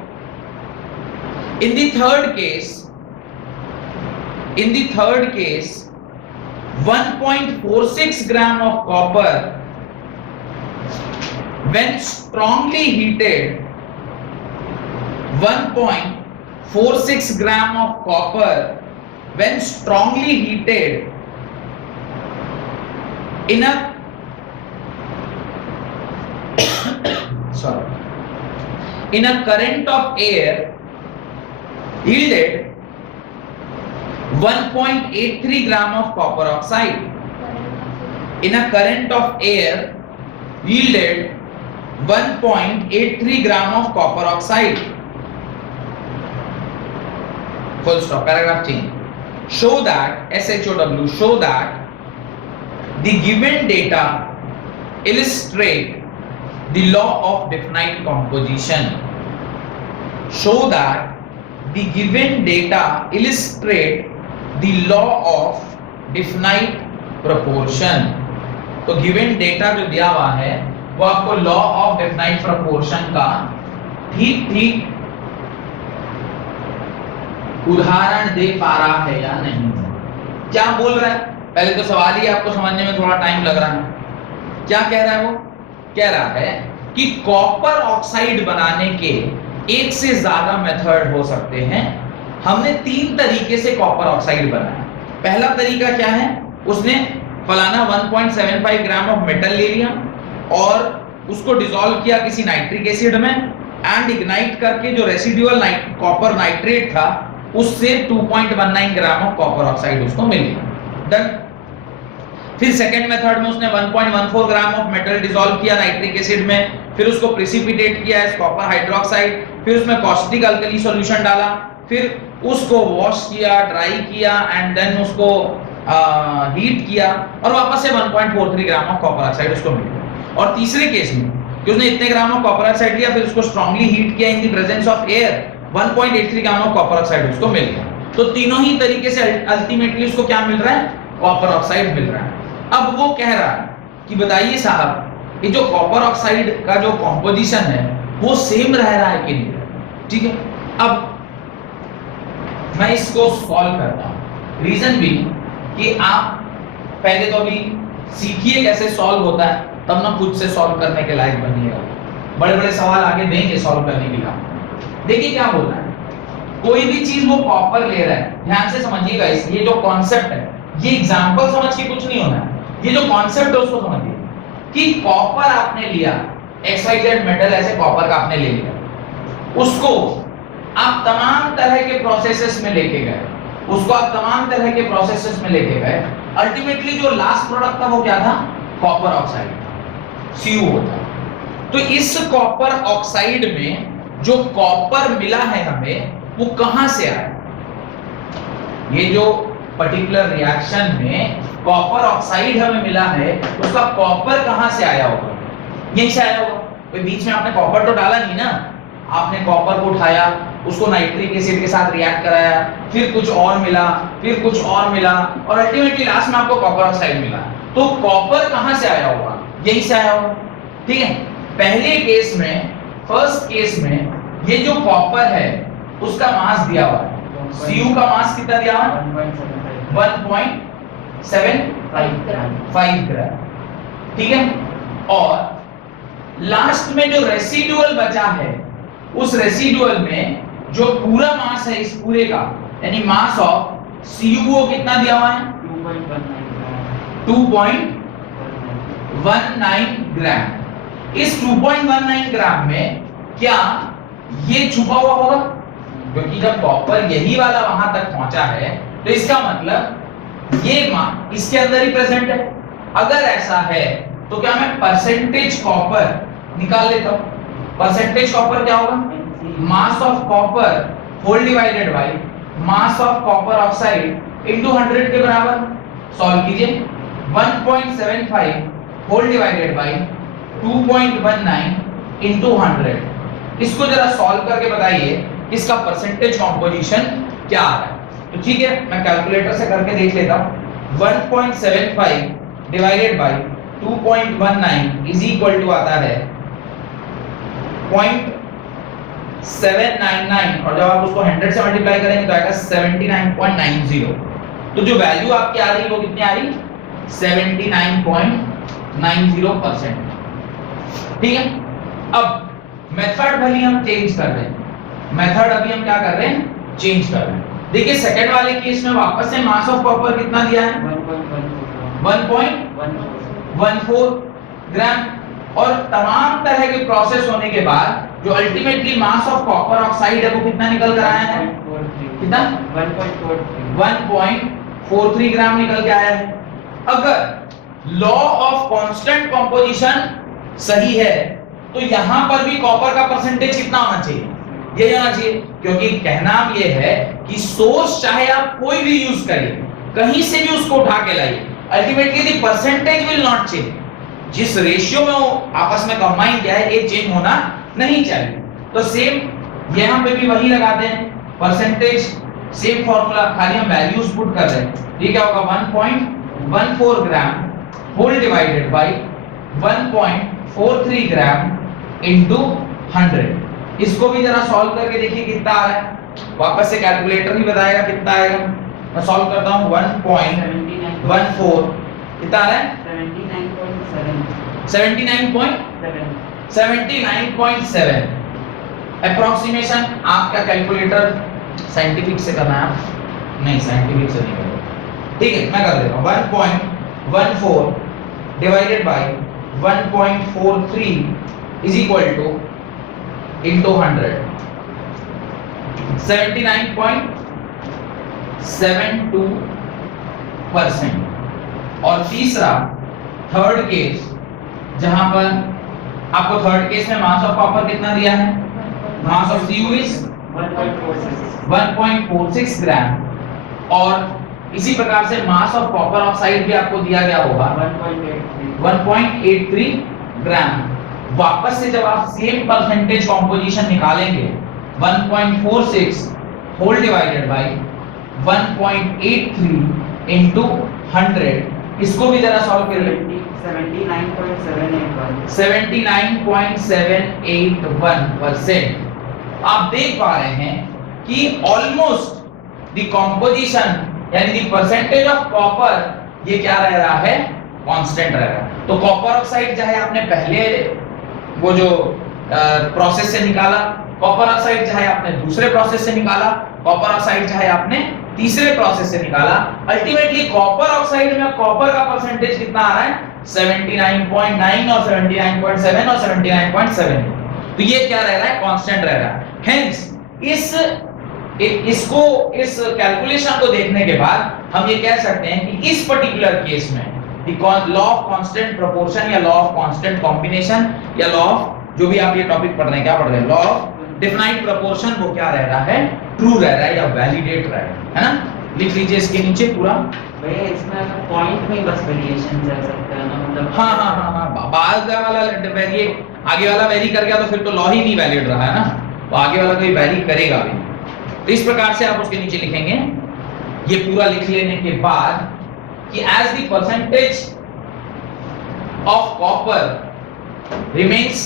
in the third case, 1.46 gram of copper when strongly heated, 1.46 gram of copper when strongly heated in a current of air yielded 1.83 gram of copper oxide. In a current of air yielded 1.83 gram of copper oxide. Full stop. Paragraph change. Show that SHOW, show that the given data illustrate the law of definite composition. Show that the given data illustrate the law of definite proportion. तो given data जो दिया हुआ है वो आपको law of definite proportion का ठीक उदाहरण दे पा रहा है या नहीं. क्या बोल रहा है? पहले तो सवाल ही आपको समझने में थोड़ा टाइम लग रहा है. क्या कह रहा है वो? कह रहा है कि कॉपर ऑक्साइड बनाने के एक से ज्यादा मेथड हो सकते हैं. हमने 3 तरीके से कॉपर ऑक्साइड बनाया. पहला तरीका क्या है? उसने फलाना 1.75 ग्राम ऑफ मेटल ले लिया और उसको डिसॉल्व किया किसी नाइट्रिक एसिड में एंड इग्नाइट करके जो रेसिडुअल कॉपर नाइट्रेट था उससे 2.19 ग्राम ऑफ कॉपर ऑक्साइड उसको मिल गया। डन। फिर सेकंड मेथड में उसने 1.14 ग्राम ऑफ मेटल डिसॉल्व किया नाइट्रिक एसिड में, फिर उसको प्रेसिपिटेट किया एज कॉपर हाइड्रोक्साइड, फिर उसमें कॉस्टिक अल्कली सॉल्यूशन डाला, फिर उसको वॉश किया, ड्राई किया एंड देन उसको हीट किया और वापस से 1.43 ग्राम ऑफ कॉपर ऑक्साइड उसको मिल गया। और तीसरे केस में कि उसने इतने ग्राम ऑफ कॉपर ऑक्साइड लिया, फिर उसको स्ट्रांगली हीट किया in the presence of air, 1.83 gram of copper oxide उसको मिल गया। तो तीनों ही तरीके से अल्टीमेटली उसको क्या मिल रहा है? कॉपर ऑक्साइड मिल रहा है। अब वो कह रहा है कि बताइए साहब ये जो कॉपर ऑक्साइड का जो कॉम्पोजिशन है वो सेम रह रहा है कि नहीं? ठीक है, अब मैं इसको सॉल्व करता हूं। रीजन भी कि आप पहले तो अभी सीखिए कैसे सॉल्व होता है, तब ना खुद से सॉल्व करने के लायक बनिएगा। बड़े बड़े सवाल आगे देंगे सॉल्व करने के लिए। देखिए क्या बोल रहा है, कोई भी चीज वो कॉपर ले रहा है, ध्यान से समझिएगा। ये जो कॉन्सेप्ट है, ये एग्जांपल समझ के कुछ नहीं होना है, ये जो कॉन्सेप्ट है उसको समझिए कि कॉपर आपने लिया, XYZ मेटल ऐसे कॉपर का आपने ले लिया, उसको आप तमाम तरह के प्रोसेसेस में लेके गए, अल्टीमेटली जो लास्ट प्रोडक्ट था वो क्या था? कॉपर ऑक्साइड था, Cu होता। तो इस कॉपर ऑक्साइड में जो कॉपर मिला है हमें वो कहां से आया? ये जो पर्टिकुलर रिएक्शन में कॉपर ऑक्साइड हमें मिला है उसका कॉपर कहां से आया होगा? यहीं से आया होगा। कोई बीच में आपने कॉपर तो डाला नहीं ना, आपने कॉपर को उठाया, उसको नाइट्रिक एसिड के साथ रिएक्ट कराया, फिर कुछ और मिला, फिर कुछ और मिला और अल्टीमेटली लास्ट में आपको कॉपर ऑक्साइड मिला। तो कॉपर कहां से आया होगा? यहीं से आया होगा। ठीक है, पहले केस में, फर्स्ट केस में ये जो कॉपर है उसका मास दिया हुआ है, Cu का मास कितना दिया हुआ है? 1.75 ग्राम। ठीक है, और लास्ट में जो रेसिडुअल बचा है उस रेसिडुअल में जो पूरा मास है इस पूरे का, यानी मास ऑफ Cu कितना दिया हुआ है? 2.19 ग्राम। इस 2.19 ग्राम में क्या ये छुपा हुआ होगा? क्योंकि जब कॉपर यही वाला वहां तक पहुंचा है तो इसका मतलब ये मान इसके अंदर ही प्रेजेंट है। अगर ऐसा है तो क्या मैं परसेंटेज कॉपर निकाल लेता हूं। परसेंटेज कॉपर क्या होगा? Mass of copper whole divided by mass of copper oxide into 100 के बराबर। सॉल्व कीजिए, 1.75 होल डिवाइडेड बाय 2.19 इनटू 100। इसको जरा सॉल्व करके बताइए इसका परसेंटेज कॉम्पोजिशन क्या आ रहा है। तो ठीक है, मैं कैलकुलेटर से करके देख लेता हूं। 1.75 divided by 2.19 is equal to आता है 799 और जब आप उसको 100 से मल्टीप्लाई करेंगे तो आएगा 79.90। तो जो वैल्यू आपकी आ रही है वो कितनी आ रही? 79.90%। ठीक है, अब मेथड भले हम चेंज कर रहे हैं, मेथड अभी हम क्या कर रहे हैं? चेंज कर रहे हैं। देखिए सेकंड वाले केस में वापस से मास ऑफ कॉपर कितना दिया है? 1.14 ग्राम और तमाम तरह के प्रोसेस होने के बाद जो ultimately mass of copper oxide है वो कितना निकल कर आया है? कितना? 1.43 ग्राम निकल के आया है। अगर लॉ ऑफ कांस्टेंट कंपोजिशन सही है तो यहां पर भी कॉपर का परसेंटेज कितना होना चाहिए? ये होना चाहिए, क्योंकि कहना ये है कि सोर्स चाहे आप कोई भी यूज करिए, कहीं से भी उसको उठा के लाइए, ultimately the percentage will not change. जिस रेशियो में वो आपस में कंबाइन किया है ये चेंज होना नहीं चाहिए। तो सेम यहां पे भी वही लगाते हैं, परसेंटेज सेम फार्मूला, खाली हम वैल्यूज पुट कर रहे हैं। ये क्या होगा? 1.14 gram whole divided by 1.43 gram into 100। इसको भी जरा सॉल्व करके देखिए कितना आ रहा है। वापस से कैलकुलेटर ही बताएगा कितना आएगा। मैं सॉल्व करता हूं। 1.14 कितना आ रहा है? 79.7 अप्रोक्सीमेशन। आपका कैलकुलेटर साइंटिफिक से करना है, नहीं साइंटिफिक से नहीं करेगा। ठीक है, मैं कर देता हूं। 14 divided by 1.43 is equal to into 100 79.72%। और तीसरा थर्ड केस, जहां पर आपको थर्ड केस में मास ऑफ कॉपर कितना दिया है, मास ऑफ Cu इज 1.46 ग्राम, और इसी प्रकार से मास ऑफ कॉपर ऑक्साइड भी आपको दिया गया होगा 1.83 ग्राम। वापस से जब आप सेम परसेंटेज कॉम्पोजिशन निकालेंगे 1.46 होल डिवाइडेड बाय 1.83 इनटू 100, इसको भी जरा सॉल्व कर लें। 79.781%। आप देख पा रहे हैं कि ऑलमोस्ट द कॉम्पोजिशन यानी द परसेंटेज ऑफ कॉपर ये क्या रह रहा है, कांस्टेंट रह रहा है। तो कॉपर ऑक्साइड चाहे आपने पहले वो जो प्रोसेस से निकाला, कॉपर ऑक्साइड चाहे आपने दूसरे प्रोसेस से निकाला, कॉपर ऑक्साइड चाहे आपने तीसरे प्रोसेस से निकाला, अल्टीमेटली कॉपर ऑक्साइड में कॉपर का परसेंटेज कितना आ रहा है, 79.9 और 79.7 और 79.7। तो ये क्या रह रहा है, कांस्टेंट रह रहा है। हेंस इस कैलकुलेशन को देखने के बाद हम ये कह सकते हैं कि इस पर्टिकुलर केस में लॉ ऑफ कांस्टेंट प्रोपोर्शन या लॉ ऑफ कांस्टेंट कॉम्बिनेशन या लॉ ऑफ, जो भी आप ये टॉपिक पढ़ रहे हैं, क्या पढ़ रहे हैं, लॉ ऑफ डिफाइंड प्रोपोर्शन, वो क्या रह रहा है, ट्रू रह रहा है या वैलिडेट रह रहा है ना। लिख लीजिए इसके नीचे पूरा। भैया इसमें पॉइंट में बस वेरिएशन चल सकता है ना, मतलब हाँ, बाद वाला वेरी, आगे वाला वेरी कर गया तो फिर तो लॉ ही नहीं वैलिड रहा है ना, तो आगे वाला कोई वेरी करेगा भी। तो इस प्रकार से आप उसके नीचे लिखेंगे। ये पूरा लिख लेने के बाद कि as the percentage of copper remains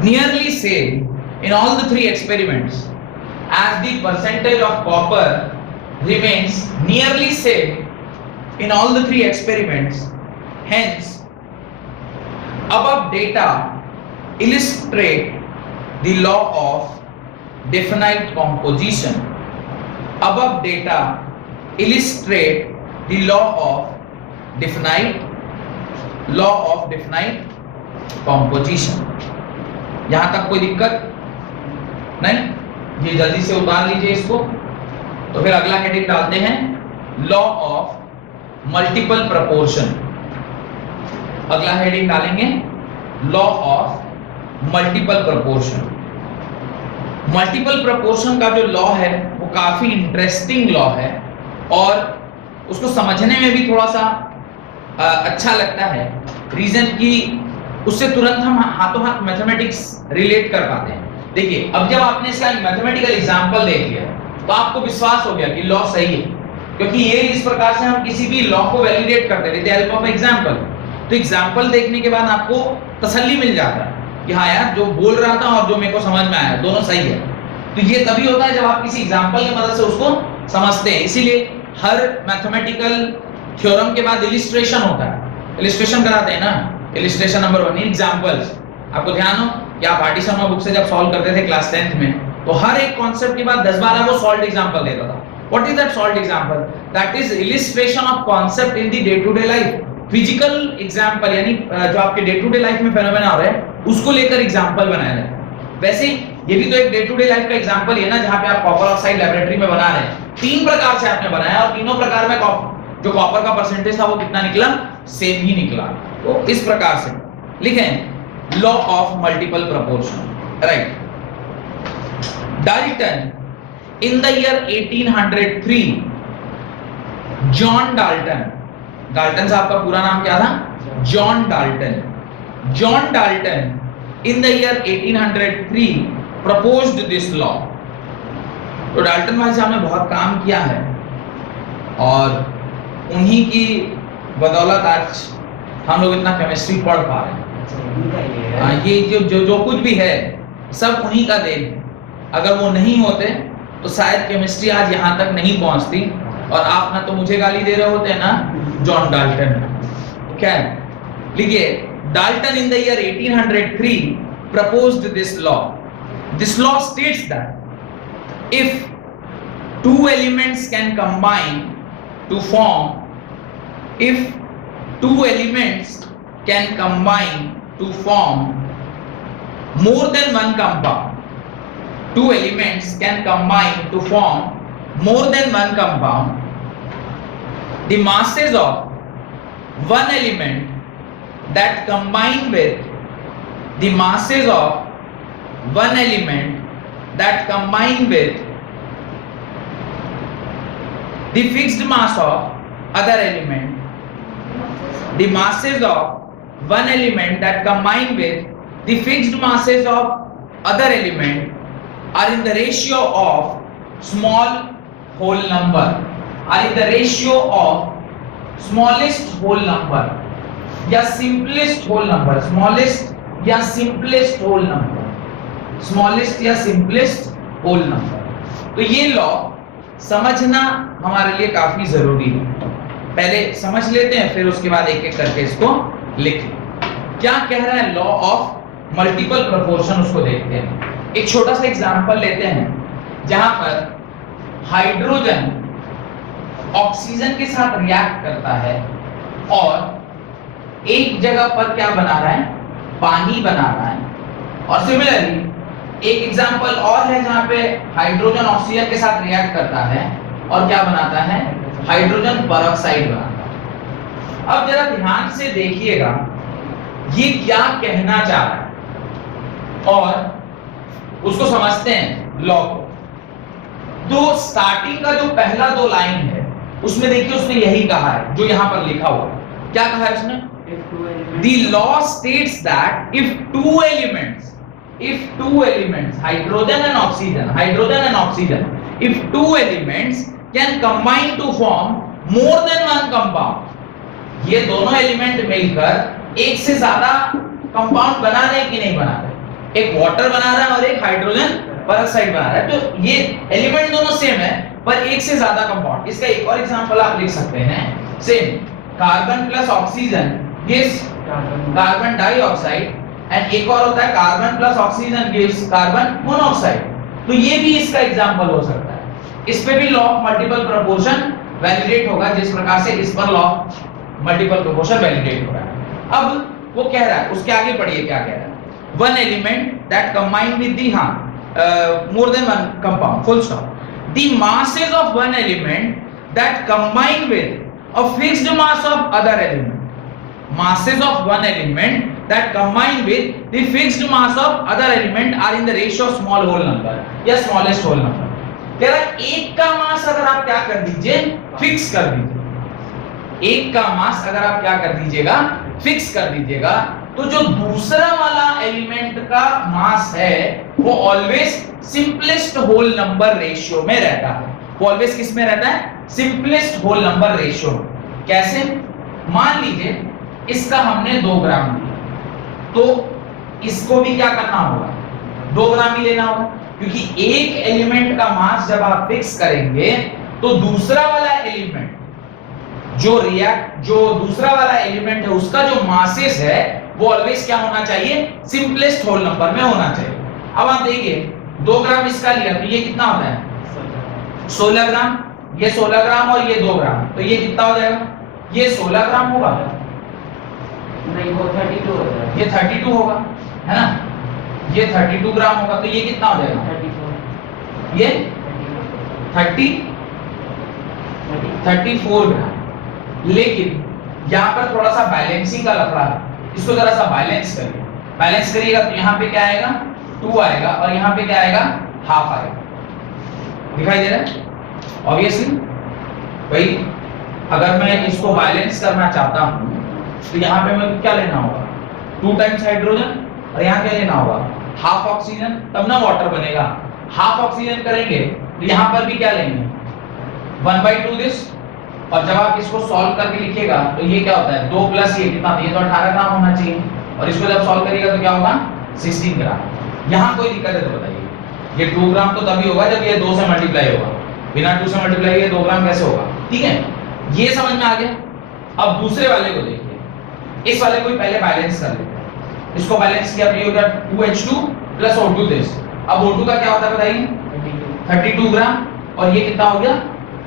nearly same in all the three experiments, as the percentage of copper remains nearly same in all the three experiments, hence above data illustrate the law of definite composition. Above data illustrate the law of definite composition. यहां तक कोई दिक्कत नहीं? ये जल्दी से उतार लीजिए इसको। तो फिर अगला हेडिंग डालते हैं, लॉ ऑफ मल्टीपल प्रोपोर्शन। अगला हेडिंग डालेंगे law of multiple proportion. Multiple proportion का जो लॉ है वो काफी इंटरेस्टिंग लॉ है और उसको समझने में भी थोड़ा सा अच्छा लगता है। रीजन कि उससे तुरंत हम हाथों हाथ मैथमेटिक्स रिलेट कर पाते हैं। देखिए, अब जब आपने इसका मैथमेटिकल एग्जांपल देख लिया तो आपको विश्वास हो गया कि लॉ सही है, क्योंकि ये इस प्रकार से हम किसी भी लॉ को वैलिडेट करते हैं with the help of example. तो एग्जांपल देखने के बाद आपको तसल्ली मिल जाता है कि हाँ यार, जो बोल रहा था और जो मेरे को समझ में आया दोनों सही है। तो ये तभी होता है जब आप किसी एग्जांपल की मदद से उसको समझते हैं। इसीलिए हर मैथमेटिकल थ्योरम के बाद इलिस्ट्रेशन होता है, इलिस्ट्रेशन कराते हैं ना। Illustration number 1 examples. आपको ध्यान हो कि आप आर्टी शर्मा बुक से जब सॉल्व करते थे क्लास 10th में, तो हर एक कॉन्सेप्ट के बाद 10-12 वो सॉल्व्ड एग्जांपल देता था। What is that solved example? That is illustration of concept in the day to day life. Physical example यानी जो आपके डे टू डे लाइफ में फेनोमेना हो रहे हैं उसको लेकर एग्जांपल बनाया जाता है। वैसे ये भी तो एक डे टू डे लाइफ का एग्जांपल है ना, जहां पे आप कॉपर ऑक्साइड लैबोरेटरी में बना रहे हैं। 3 प्रकार से आपने बनाया और तीनों प्रकार में जो कॉपर का परसेंटेज था वो कितना निकला, सेम ही निकला। तो इस प्रकार से लिखें law of multiple proportion, right. Dalton in the year 1803, John Dalton, Dalton साहब का पूरा नाम क्या था, John Dalton. John Dalton in the year 1803 proposed this law। तो डाल्टन भाई साहब ने बहुत काम किया है और उन्हीं की बदौलत आज हम लोग इतना केमिस्ट्री पढ़ पा रहे हैं। ये जो कुछ भी है सब उन्हीं का देन है। अगर वो नहीं होते तो शायद केमिस्ट्री आज यहाँ तक नहीं पहुँचती और आप ना तो मुझे गाली दे रहे होते ना जॉन डाल्टन। क्या लिखिए, Dalton in the year 1803 proposed this law. This law states that if two elements can combine to form, if two elements can combine to form more than one compound, two elements can combine to form more than one compound, the masses of one element that combine with the masses of one element that combine with the fixed mass of other element, the masses of one element that combine with the fixed masses of other element are in the ratio of small whole number, are in the ratio of smallest whole number या simplest whole number, smallest या simplest whole number, smallest या simplest whole number। तो ये law समझना हमारे लिए काफी जरूरी है। पहले समझ लेते हैं, फिर उसके बाद एक एक करके इसको लिख लें। क्या कह रहा है लॉ ऑफ मल्टीपल प्रोपोर्शन, उसको देखते हैं। एक छोटा सा एग्जांपल लेते हैं जहां पर हाइड्रोजन ऑक्सीजन के साथ रिएक्ट करता है और एक जगह पर क्या बना रहा है, पानी बना रहा है। और सिमिलरली एक एग्जांपल और है जहां पे हाइड्रोजन ऑक्सीजन के साथ रिएक्ट करता है और क्या बनाता है, हाइड्रोजन पेरोक्साइड बनाता है। अब जरा ध्यान से देखिएगा ये क्या कहना चाह रहा है और उसको समझते हैं लॉ को। तो स्टार्टिंग का जो पहला दो लाइन है उसमें देखिए उसने यही कहा है जो यहां पर लिखा हुआ है। क्या कहा है उसने, The law states that if two elements, hydrogen and oxygen, if two elements can combine to form more than one compound, ये दोनों एलिमेंट मिलकर एक से ज्यादा कंपाउंड बना रहे हैं कि नहीं बना रहे, एक वाटर बना रहा है और एक हाइड्रोजन पेरोक्साइड बना रहा है, तो ये एलिमेंट दोनों सेम है पर एक से ज्यादा कंपाउंड। इसका एक और एग्जांपल आप लिख सकते हैं, same carbon plus oxygen gives carbon dioxide and एक और होता है carbon plus oxygen gives carbon monoxide. तो ये भी इसका एग्जांपल हो सकता है। इस पे भी law of multiple proportion validate होगा जिस प्रकार से इस पर law of multiple proportion validate हो रहा है। अब वो कह रहा है, उसके आगे पढ़िए क्या कह रहा है, one element that combine with the more than one compound, full stop, the masses of one element that combine with a fixed mass of other element, masses of one element that combine with the fixed mass of other element are in the ratio of small whole number या smallest whole number। कह रहा है एक का मास अगर आप क्या कर दीजिए, फिक्स कर दीजिए, एक का मास अगर आप क्या कर दीजिएगा, फिक्स कर दीजिएगा, तो जो दूसरा वाला एलिमेंट का मास है वो always simplest whole number ratio में रहता है। वो ऑलवेज किस में रहता है, सिंपलेस्ट होल नंबर रेशियो। कैसे, मान लीजिए इसका हमने 2 ग्राम लिया, तो इसको भी क्या करना होगा, 2 ग्राम ही लेना होगा, क्योंकि एक एलिमेंट का मास जब आप फिक्स करेंगे तो दूसरा वाला एलिमेंट जो दूसरा वाला एलिमेंट है उसका जो मासेस है वो ऑलवेज क्या होना चाहिए, सिंपलेस्ट होल नंबर में होना चाहिए। अब आप देखिए 2 ग्राम इसका लिया तो ये कितना होता है, 16 ग्राम, ये 16 ग्राम और ये 2 ग्राम, तो ये कितना हो जाएगा, ये 16 ग्राम होगा, नहीं वो 32 हो जाएगा, ये 32 होगा, है ना, ये 32 ग्राम होगा, तो ये कितना हो जाएगा, 34, ये 34 ग्राम। लेकिन यहाँ पर थोड़ा सा बैलेंसिंग का लफड़ा है, इसको जरा सा बैलेंस करिए, बैलेंस करिएगा तो यहाँ पे क्या आएगा, 2 आएगा और यहाँ पे क्या आएगा, हाफ आएगा। दिखाई दे रहा है ऑब्वियसली भाई, अगर मैं इसको बैलेंस करना चाहता हूँ तो यहाँ पे मैं क्या लेना होगा, 2 टाइम्स हाइड्रोजन और यहाँ क्या लेना होगा, हाफ ऑक्सीजन, तब ना वाटर बनेगा। हाफ ऑक्सीजन करेंगे तो यहाँ पर भी क्या लेंगे, 1/2 दिस, और जब आप इसको सॉल्व करके लिखिएगा तो ये क्या होता है, 2 प्लस ये कितना, ये तो 18 ग्राम होना चाहिए, और इसको जब सॉल्व करिएगा तो क्या होगा, 16 ग्राम। यहाँ कोई दिक्कत है तो बताइए, ये 2 ग्राम तो तभी होगा जब ये 2 से मल्टीप्लाई होगा, बिना 2 से मल्टीप्लाई किए 2 ग्राम कैसे होगा, ठीक है, ये समझ में आ गया। अब दूसरे वाले को देखिए, इस वाले को भी पहले बैलेंस कर लेते हैं। इसको बैलेंस किया तो ये होगा 2H2 प्लस O2 दिस। अब O2 का क्या होता है बताइए, 32 ग्राम, और ये कितना हो गया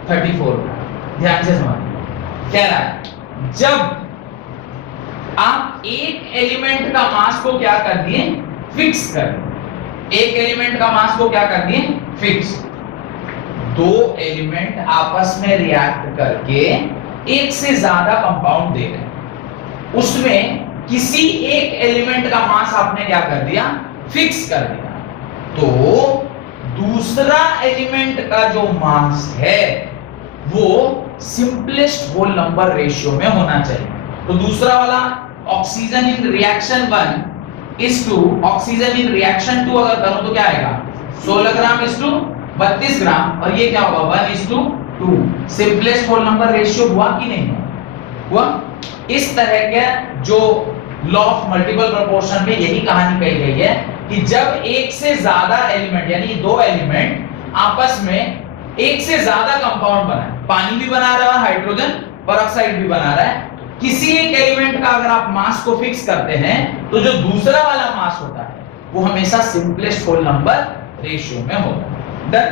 34 ग्राम। ध्यान से समझिए, कह रहा है जब आप एक एलिमेंट का मास को क्या कर दिए, फिक्स कर दिए, एक एलिमेंट का मास को क्या कर दिए, फिक्स, दो एलिमेंट आपस में रिएक्ट करके एक से ज्यादा कंपाउंड दे रहे हैं, उसमें किसी एक एलिमेंट का मास आपने क्या कर दिया, फिक्स कर दिया, तो दूसरा एलिमेंट का जो मास है वो सिंपलेस्ट होल नंबर रेशियो में होना चाहिए। तो दूसरा वाला oxygen in reaction 1 is to oxygen in reaction 2 अगर करूं तो क्या आएगा 16 ग्राम इज टू 32 ग्राम, और ये क्या होगा 1 is to 2। Simplest whole number ratio हुआ कि नहीं हुआ? इस तरह के जो लॉ ऑफ मल्टीपल प्रोपोर्शन में यही कहानी कही गई है कि जब एक से ज्यादा एलिमेंट यानी दो एलिमेंट आपस में एक से ज्यादा कंपाउंड बनाए, पानी भी बना रहा है, हाइड्रोजन पेरोक्साइड भी बना रहा है, किसी एक एलिमेंट का अगर आप मास को फिक्स करते हैं तो जो दूसरा वाला मास होता है वो हमेशा सिंपलेस्ट होल नंबर रेशियो में होता है। डन।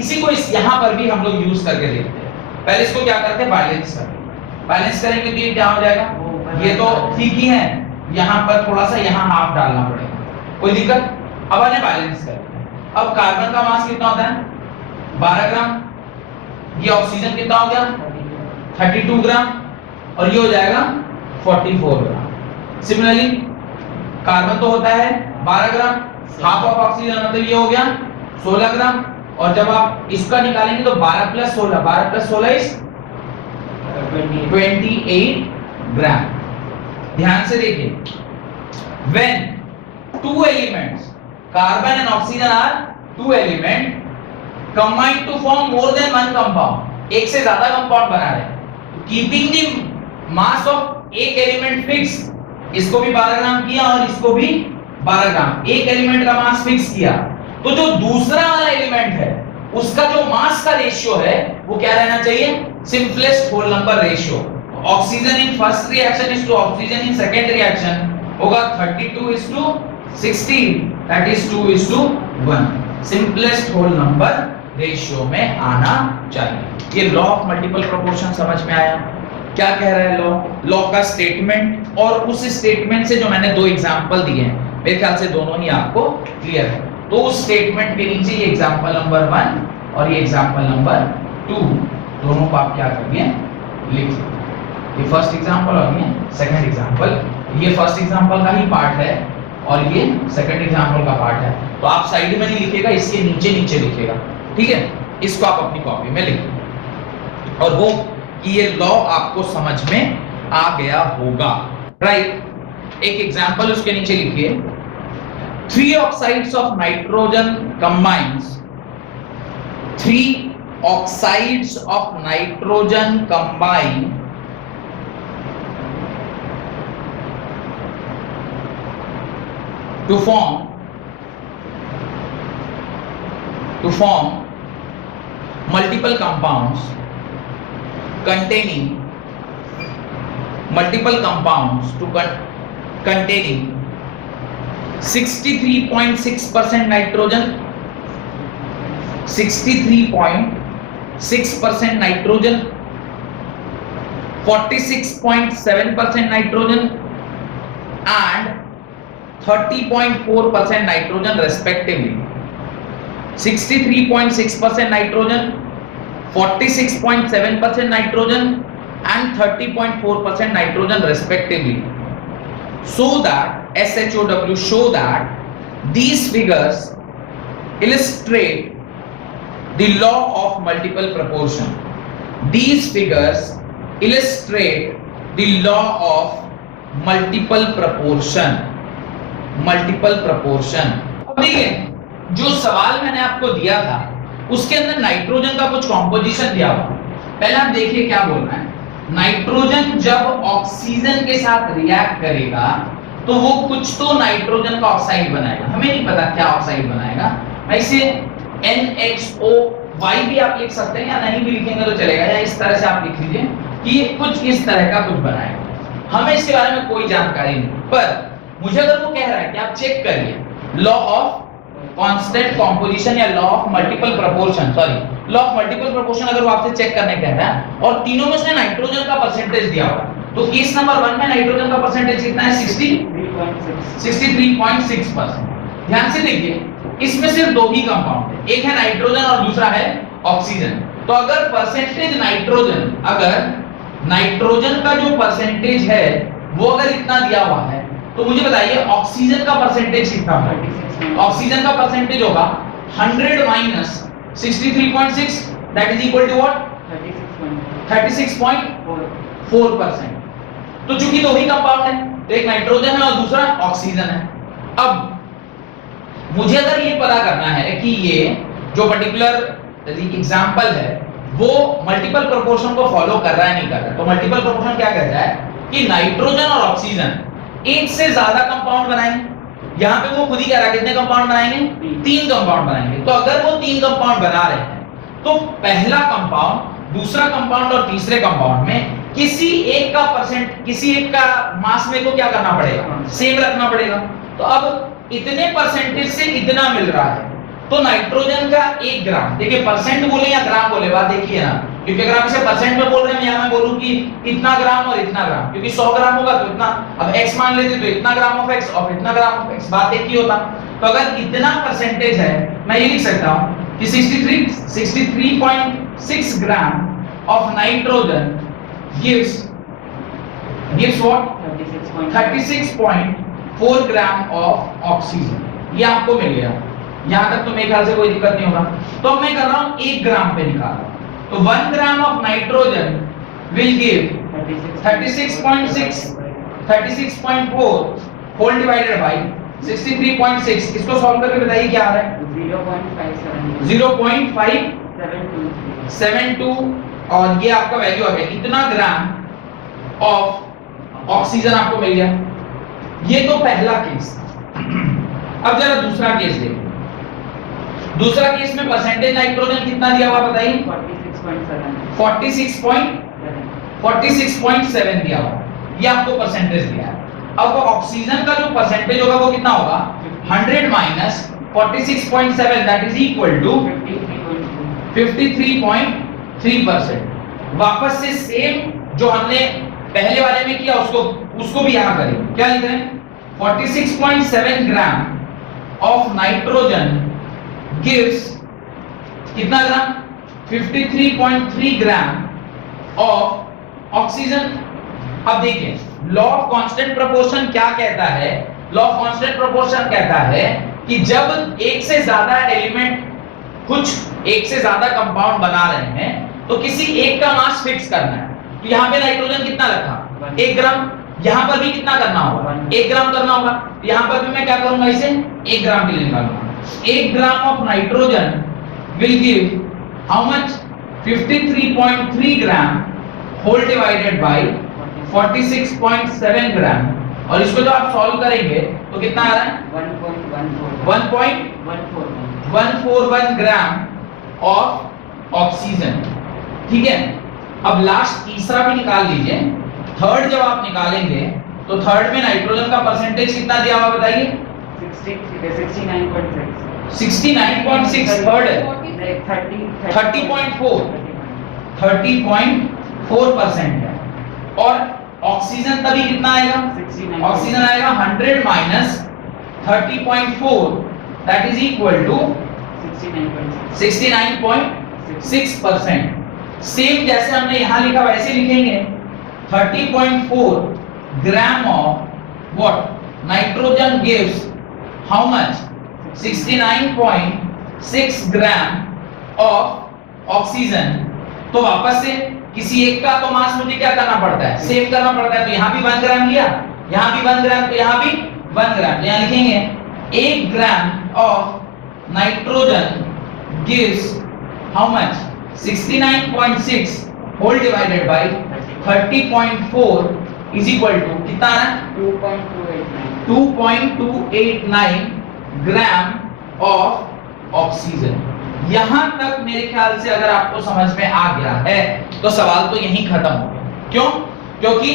इसी को इस यहां पर भी हम लोग यूज करके देखते हैं। पहले इसको क्या करते हैं, बैलेंस करते हैं। बैलेंस करेंगे तो ये क्या हो जाएगा, ये तो ठीक ही है, यहां पर थोड़ा सा यहां हाफ डालना पड़ेगा, कोई दिक्कत। अब आने बैलेंस करते हैं। अब कार्बन का मास कितना होता है 12 ग्राम, ये ऑक्सीजन कितना हो गया 32 ग्राम, और ये हो जाएगा 44 ग्राम। सिमिलरली कार्बन तो होता है 12 ग्राम, हाफ ऑफ ऑक्सीजन मतलब ये हो गया 16 ग्राम, और जब आप इसका निकालेंगे तो 12 प्लस 16 इज 28 ग्राम। ध्यान से देखिए, when two elements carbon and oxygen are two element combined to form more than one compound, एक से ज्यादा कंपाउंड बना रहे हैं, कीपिंग द मास ऑफ एक एलिमेंट फिक्स, इसको भी 12 ग्राम किया और इसको भी 12 ग्राम, एक एलिमेंट का मास फिक्स किया, तो जो दूसरा वाला एलिमेंट है उसका जो मास का रेशियो है वो क्या रहना चाहिए, simplest whole number ratio. Oxygen in first reaction is to oxygen in second reaction होगा 32:16, that is 2:1। Simplest whole number ratio में आना चाहिए। ये लॉ ऑफ मल्टीपल प्रोपोर्शन समझ में आया? क्या कह रहा है लॉ का स्टेटमेंट, और उस स्टेटमेंट से जो मैंने दो एग्जांपल दिए हैं मेरे ख्याल से दोनों ही आपको क्लियर है। तो उस स्टेटमेंट के नीचे ये एग्जांपल नंबर 1 और ये एग्जांपल नंबर 2 दोनों को आप क्या करिए, लिख लीजिए। ये फर्स्ट एग्जांपल और ये सेकंड एग्जांपल, ये फर्स्ट एग्जांपल का ही पार्ट है और ये सेकंड एग्जांपल का पार्ट है। तो आप साइड में नहीं लिखिएगा, इसके नीचे नीचे लिखिएगा, ठीक है? इसको आप अपनी कॉपी में लिखिए, और वो कि ये लॉ आपको समझ में आ गया होगा, राइट? एक एग्जांपल उसके नीचे लिखिए, 3 oxides of nitrogen combines, 3 oxides of nitrogen combine to form multiple compounds containing containing 63.6% nitrogen, 63.6% nitrogen, 46.7% nitrogen and 30.4% nitrogen respectively. 63.6% nitrogen, 46.7% nitrogen and 30.4% nitrogen respectively. So that SHOW show that these figures illustrate the law of multiple proportion. These figures illustrate the law of multiple proportion. Multiple proportion. अब देखिए, जो सवाल मैंने आपको दिया था उसके अंदर नाइट्रोजन का कुछ कॉम्पोजिशन दिया हुआ। पहले आप देखिए क्या बोल रहा है, नाइट्रोजन जब ऑक्सीजन के साथ रिएक्ट करेगा तो वो कुछ तो नाइट्रोजन का ऑक्साइड बनाएगा, हमें नहीं पता क्या ऑक्साइड बनाएगा। ऐसे NHOY भी आप लिख सकते हैं या नहीं भी लिखेंगे तो चलेगा, या इस तरह से आप लिख लीजिए कि ये कुछ इस तरह का कुछ बनाएगा, हमें इसके बारे में कोई जानकारी नहीं। पर मुझे अगर वो कह रहा है कि आप चेक करिए लॉ ऑफ कांस्टेंट कॉम्पोजिशन या law of multiple proportion, sorry law of multiple proportion अगर वो आपसे चेक करने कह रहा है और तीनों में से नाइट्रोजन का परसेंटेज दिया हुआ है, तो केस नंबर 1 में नाइट्रोजन का परसेंटेज कितना है? 63.6%। ध्यान से देखिए, इसमें सिर्फ दो ही कंपाउंड है, एक है नाइट्रोजन और दूसरा है ऑक्सीजन। तो अगर परसेंटेज नाइट्रोजन, अगर नाइट्रोजन का जो परसेंटेज है वो अगर इतना दिया हुआ है, तो मुझे बताइए ऑक्सीजन का परसेंटेज कितना होगा? ऑक्सीजन का परसेंटेज होगा 100 minus 63.6, that is equal to what? 36.4%। तो चूंकि दो ही कंपाउंड है, तो एक नाइट्रोजन है और दूसरा ऑक्सीजन है। अब मुझे अगर ये पता करना है कि ये जो पर्टिकुलर एग्जांपल है वो मल्टीपल प्रोपोर्शन को फॉलो कर रहा है नहीं कर रहा है, तो मल्टीपल प्रोपोर्शन क्या कहता है कि नाइट्रोजन और ऑक्सीजन एक से ज्यादा कंपाउंड बनाएंगे। यहाँ पे वो खुद ही कह रहा है कितने कंपाउंड बनाएंगे? 3 कंपाउंड बनाएंगे। तो अगर वो 3 कंपाउंड बना रहे हैं तो पहला कंपाउंड, दूसरा कंपाउंड और तीसरे कंपाउंड में किसी एक का मास में को क्या करना पड़ेगा? सेम रखना पड़ेगा। तो अब इतने परसेंटेज से इतना मिल रहा है, तो नाइट्रोजन का 1 ग्राम, देखिए परसेंट बोले या ग्राम बोले, बात देखिए ना, क्योंकि अगर आप इसे परसेंट में बोल रहे हैं, यहाँ मैं बोलूं कि इतना ग्राम और इतना ग्राम, क्योंकि 100 ग्राम होगा तो इतना, अब x मान लेते तो इतना ग्राम ऑफ x और इतना ग्राम ऑफ x, बात एक ही होता। तो अगर इतना परसेंटेज है, मैं ये लिख सकता हूं कि 63.6 ग्राम of nitrogen gives what? 36.4 gram of oxygen. ये आपको मिल गया, यहां तक तो मेरे ख्याल से कोई दिक्कत नहीं होगा। तो अब मैं कर रहा हूं 1 ग्राम पे निकाल रहा हूं, तो 1 gram of nitrogen will give 36.4 whole divided by 63.6। इसको सॉल्व करके बताइए क्या आ रहा है? 0.572 और ये आपका वैल्यू आ गया, इतना ग्राम ऑफ ऑक्सीजन आपको मिल गया। ये तो पहला केस। अब जरा दूसरा केस देखिए। दूसरा केस में परसेंटेज नाइट्रोजन कितना दिया हुआ बताइए? 46.7 दिया हुआ, ये आपको परसेंटेज दिया है। अब ऑक्सीजन का जो परसेंटेज होगा वो कितना होगा? 100 minus 46.7, that is equal to 53.3%। वापस से सेम जो हमने पहले वाले में किया उसको भी यहां करें। क्या लिख रहे हैं? 46.7 ग्राम ऑफ नाइट्रोजन गिव्स कितना ग्राम? 53.3 ग्राम ऑफ ऑक्सीजन। अब देखिए, लॉ ऑफ कांस्टेंट प्रोपोर्शन क्या कहता है? लॉ ऑफ कांस्टेंट प्रोपोर्शन कहता है कि जब एक से ज्यादा एलिमेंट, कुछ एक से ज्यादा कंपाउंड बना रहे हैं, तो किसी एक का मास फिक्स करना है। तो यहाँ पे नाइट्रोजन कितना रखा? 1 ग्राम। यहाँ पर भी कितना करना होगा? 1 ग्राम करना होगा। यहाँ पर भी मैं क्या करूंगा? इसे 1 ग्राम के लिए निकालूंगा। 1 gram of nitrogen will give how much? 53.3 gram whole divided by 46.7 gram. और इसको जो आप सॉल्व करेंगे तो कितना आ रहा है? 1.141 ग्राम ऑफ ऑक्सीजन। ठीक है। अब लास्ट तीसरा भी निकाल लीजिए। थर्ड जब आप निकालेंगे तो थर्ड में नाइट्रोजन का परसेंटेज कितना दिया हुआ बताइए? 69.6 थर्ड है। 30.4% है। और ऑक्सीजन तभी कितना आएगा? ऑक्सीजन आएगा 100 minus 30.4, that is equal to 69.6%। Same जैसे हमने यहां लिखा वैसे लिखेंगे। 30.4 gram of what? Nitrogen gives how much? 69.6 gram of oxygen. तो वापस से किसी एक का तो मास मुझे क्या करना पड़ता है? सेव करना पड़ता है। तो यहां भी 1 ग्राम लिया, यहां भी 1 ग्राम, तो यहां भी 1 ग्राम। यहां लिखेंगे 1 gram of nitrogen gives how much? 69.6 whole divided by 30.4 is equal to कितना है? 2.289 ग्राम ऑफ ऑक्सीजन। यहां तक मेरे ख्याल से अगर आपको समझ में आ गया है तो सवाल तो यहीं खत्म हो गया। क्यों? क्योंकि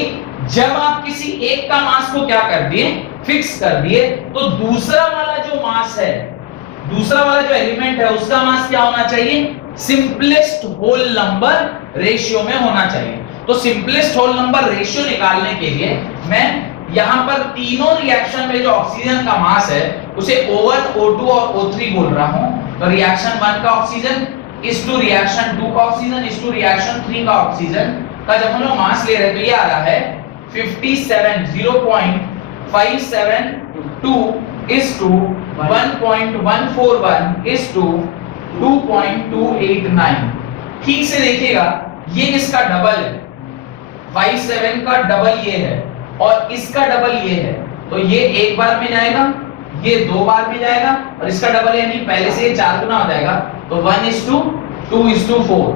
जब आप किसी एक का मास को क्या कर दिए? फिक्स कर दिए, तो दूसरा वाला जो मास है दूसरा वाला जो एलिमेंट है उसका मास क्या होना चाहिए, सिंपलेस्ट होल नंबर रेशियो में होना चाहिए। तो सिंपलेस्ट होल नंबर रेशियो निकालने के लिए मैं यहां पर तीनों रिएक्शन में जो ऑक्सीजन का मास है उसे O1, O2 और O3 बोल रहा हूं। तो रिएक्शन 1 का ऑक्सीजन इस टू रिएक्शन 2 का ऑक्सीजन इस टू रिएक्शन 3 का ऑक्सीजन का जब हम लोग मास ले रहे हैं तो ये आ रहा है 0.572 is to 1.141 is to 2.289। ठीक से देखिएगा, ये इसका डबल है, 57 का डबल ये है और इसका डबल ये है। तो ये एक बार में जाएगा, ये दो बार में जाएगा और इसका डबल यानी पहले से ये 4 गुना हो जाएगा। तो 1:2:4।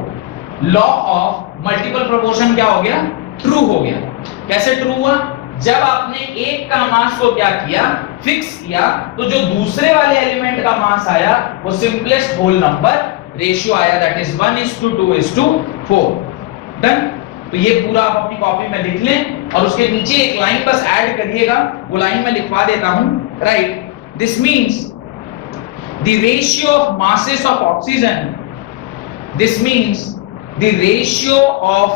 लॉ ऑफ मल्टीपल प्रोपोर्शन क्या हो गया, ट्रू हो गया। कैसे ट्रू हुआ, जब आपने एक का मास को क्या किया, फिक्स किया, तो जो दूसरे वाले एलिमेंट का मास आया वो सिंपलेस्ट होल नंबर रेशियो आया, दैट इज 1:2:4। डन। तो ये पूरा आप अपनी कॉपी में लिख लें और उसके नीचे एक लाइन बस ऐड करिएगा, वो लाइन मैं लिखवा देता हूं। Right, this means the ratio of masses of oxygen, this means the ratio of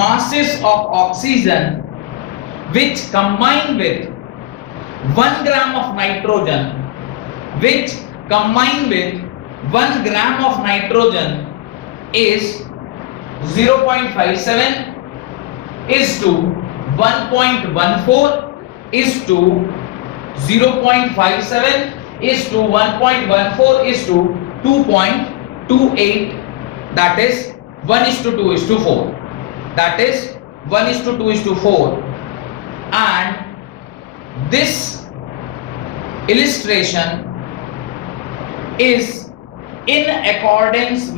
masses of oxygen which combine with 1 gram of nitrogen, which combine with 1 gram of nitrogen is 0.57 is to 1.14 is to 0.57 is to 1.14 is to 2.28, that is 1:2:4, that is 1:2:4, and this illustration is in accordance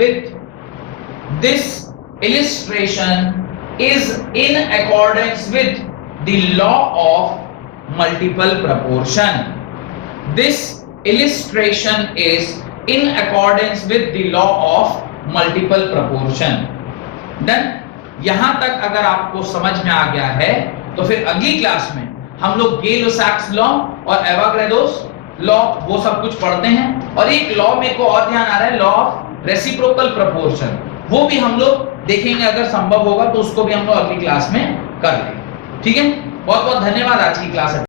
with the law of multiple proportion. This illustration is in accordance with the law of multiple proportion. Done. यहां तक अगर आपको समझ में आ गया है तो फिर अगली क्लास में हम लोग गै-लुसाक्स लॉ और एवोगाड्रोस लॉ वो सब कुछ पढ़ते हैं। और एक लॉ में को और ध्यान आ रहा है, लॉ ऑफ रेसिप्रोकल प्रोपोर्शन, वो भी हम लोग देखेंगे, अगर संभव होगा तो उसको भी हम लोग अगली क्लास में कर लेंगे। ठीक है, बहुत बहुत धन्यवाद आज की क्लास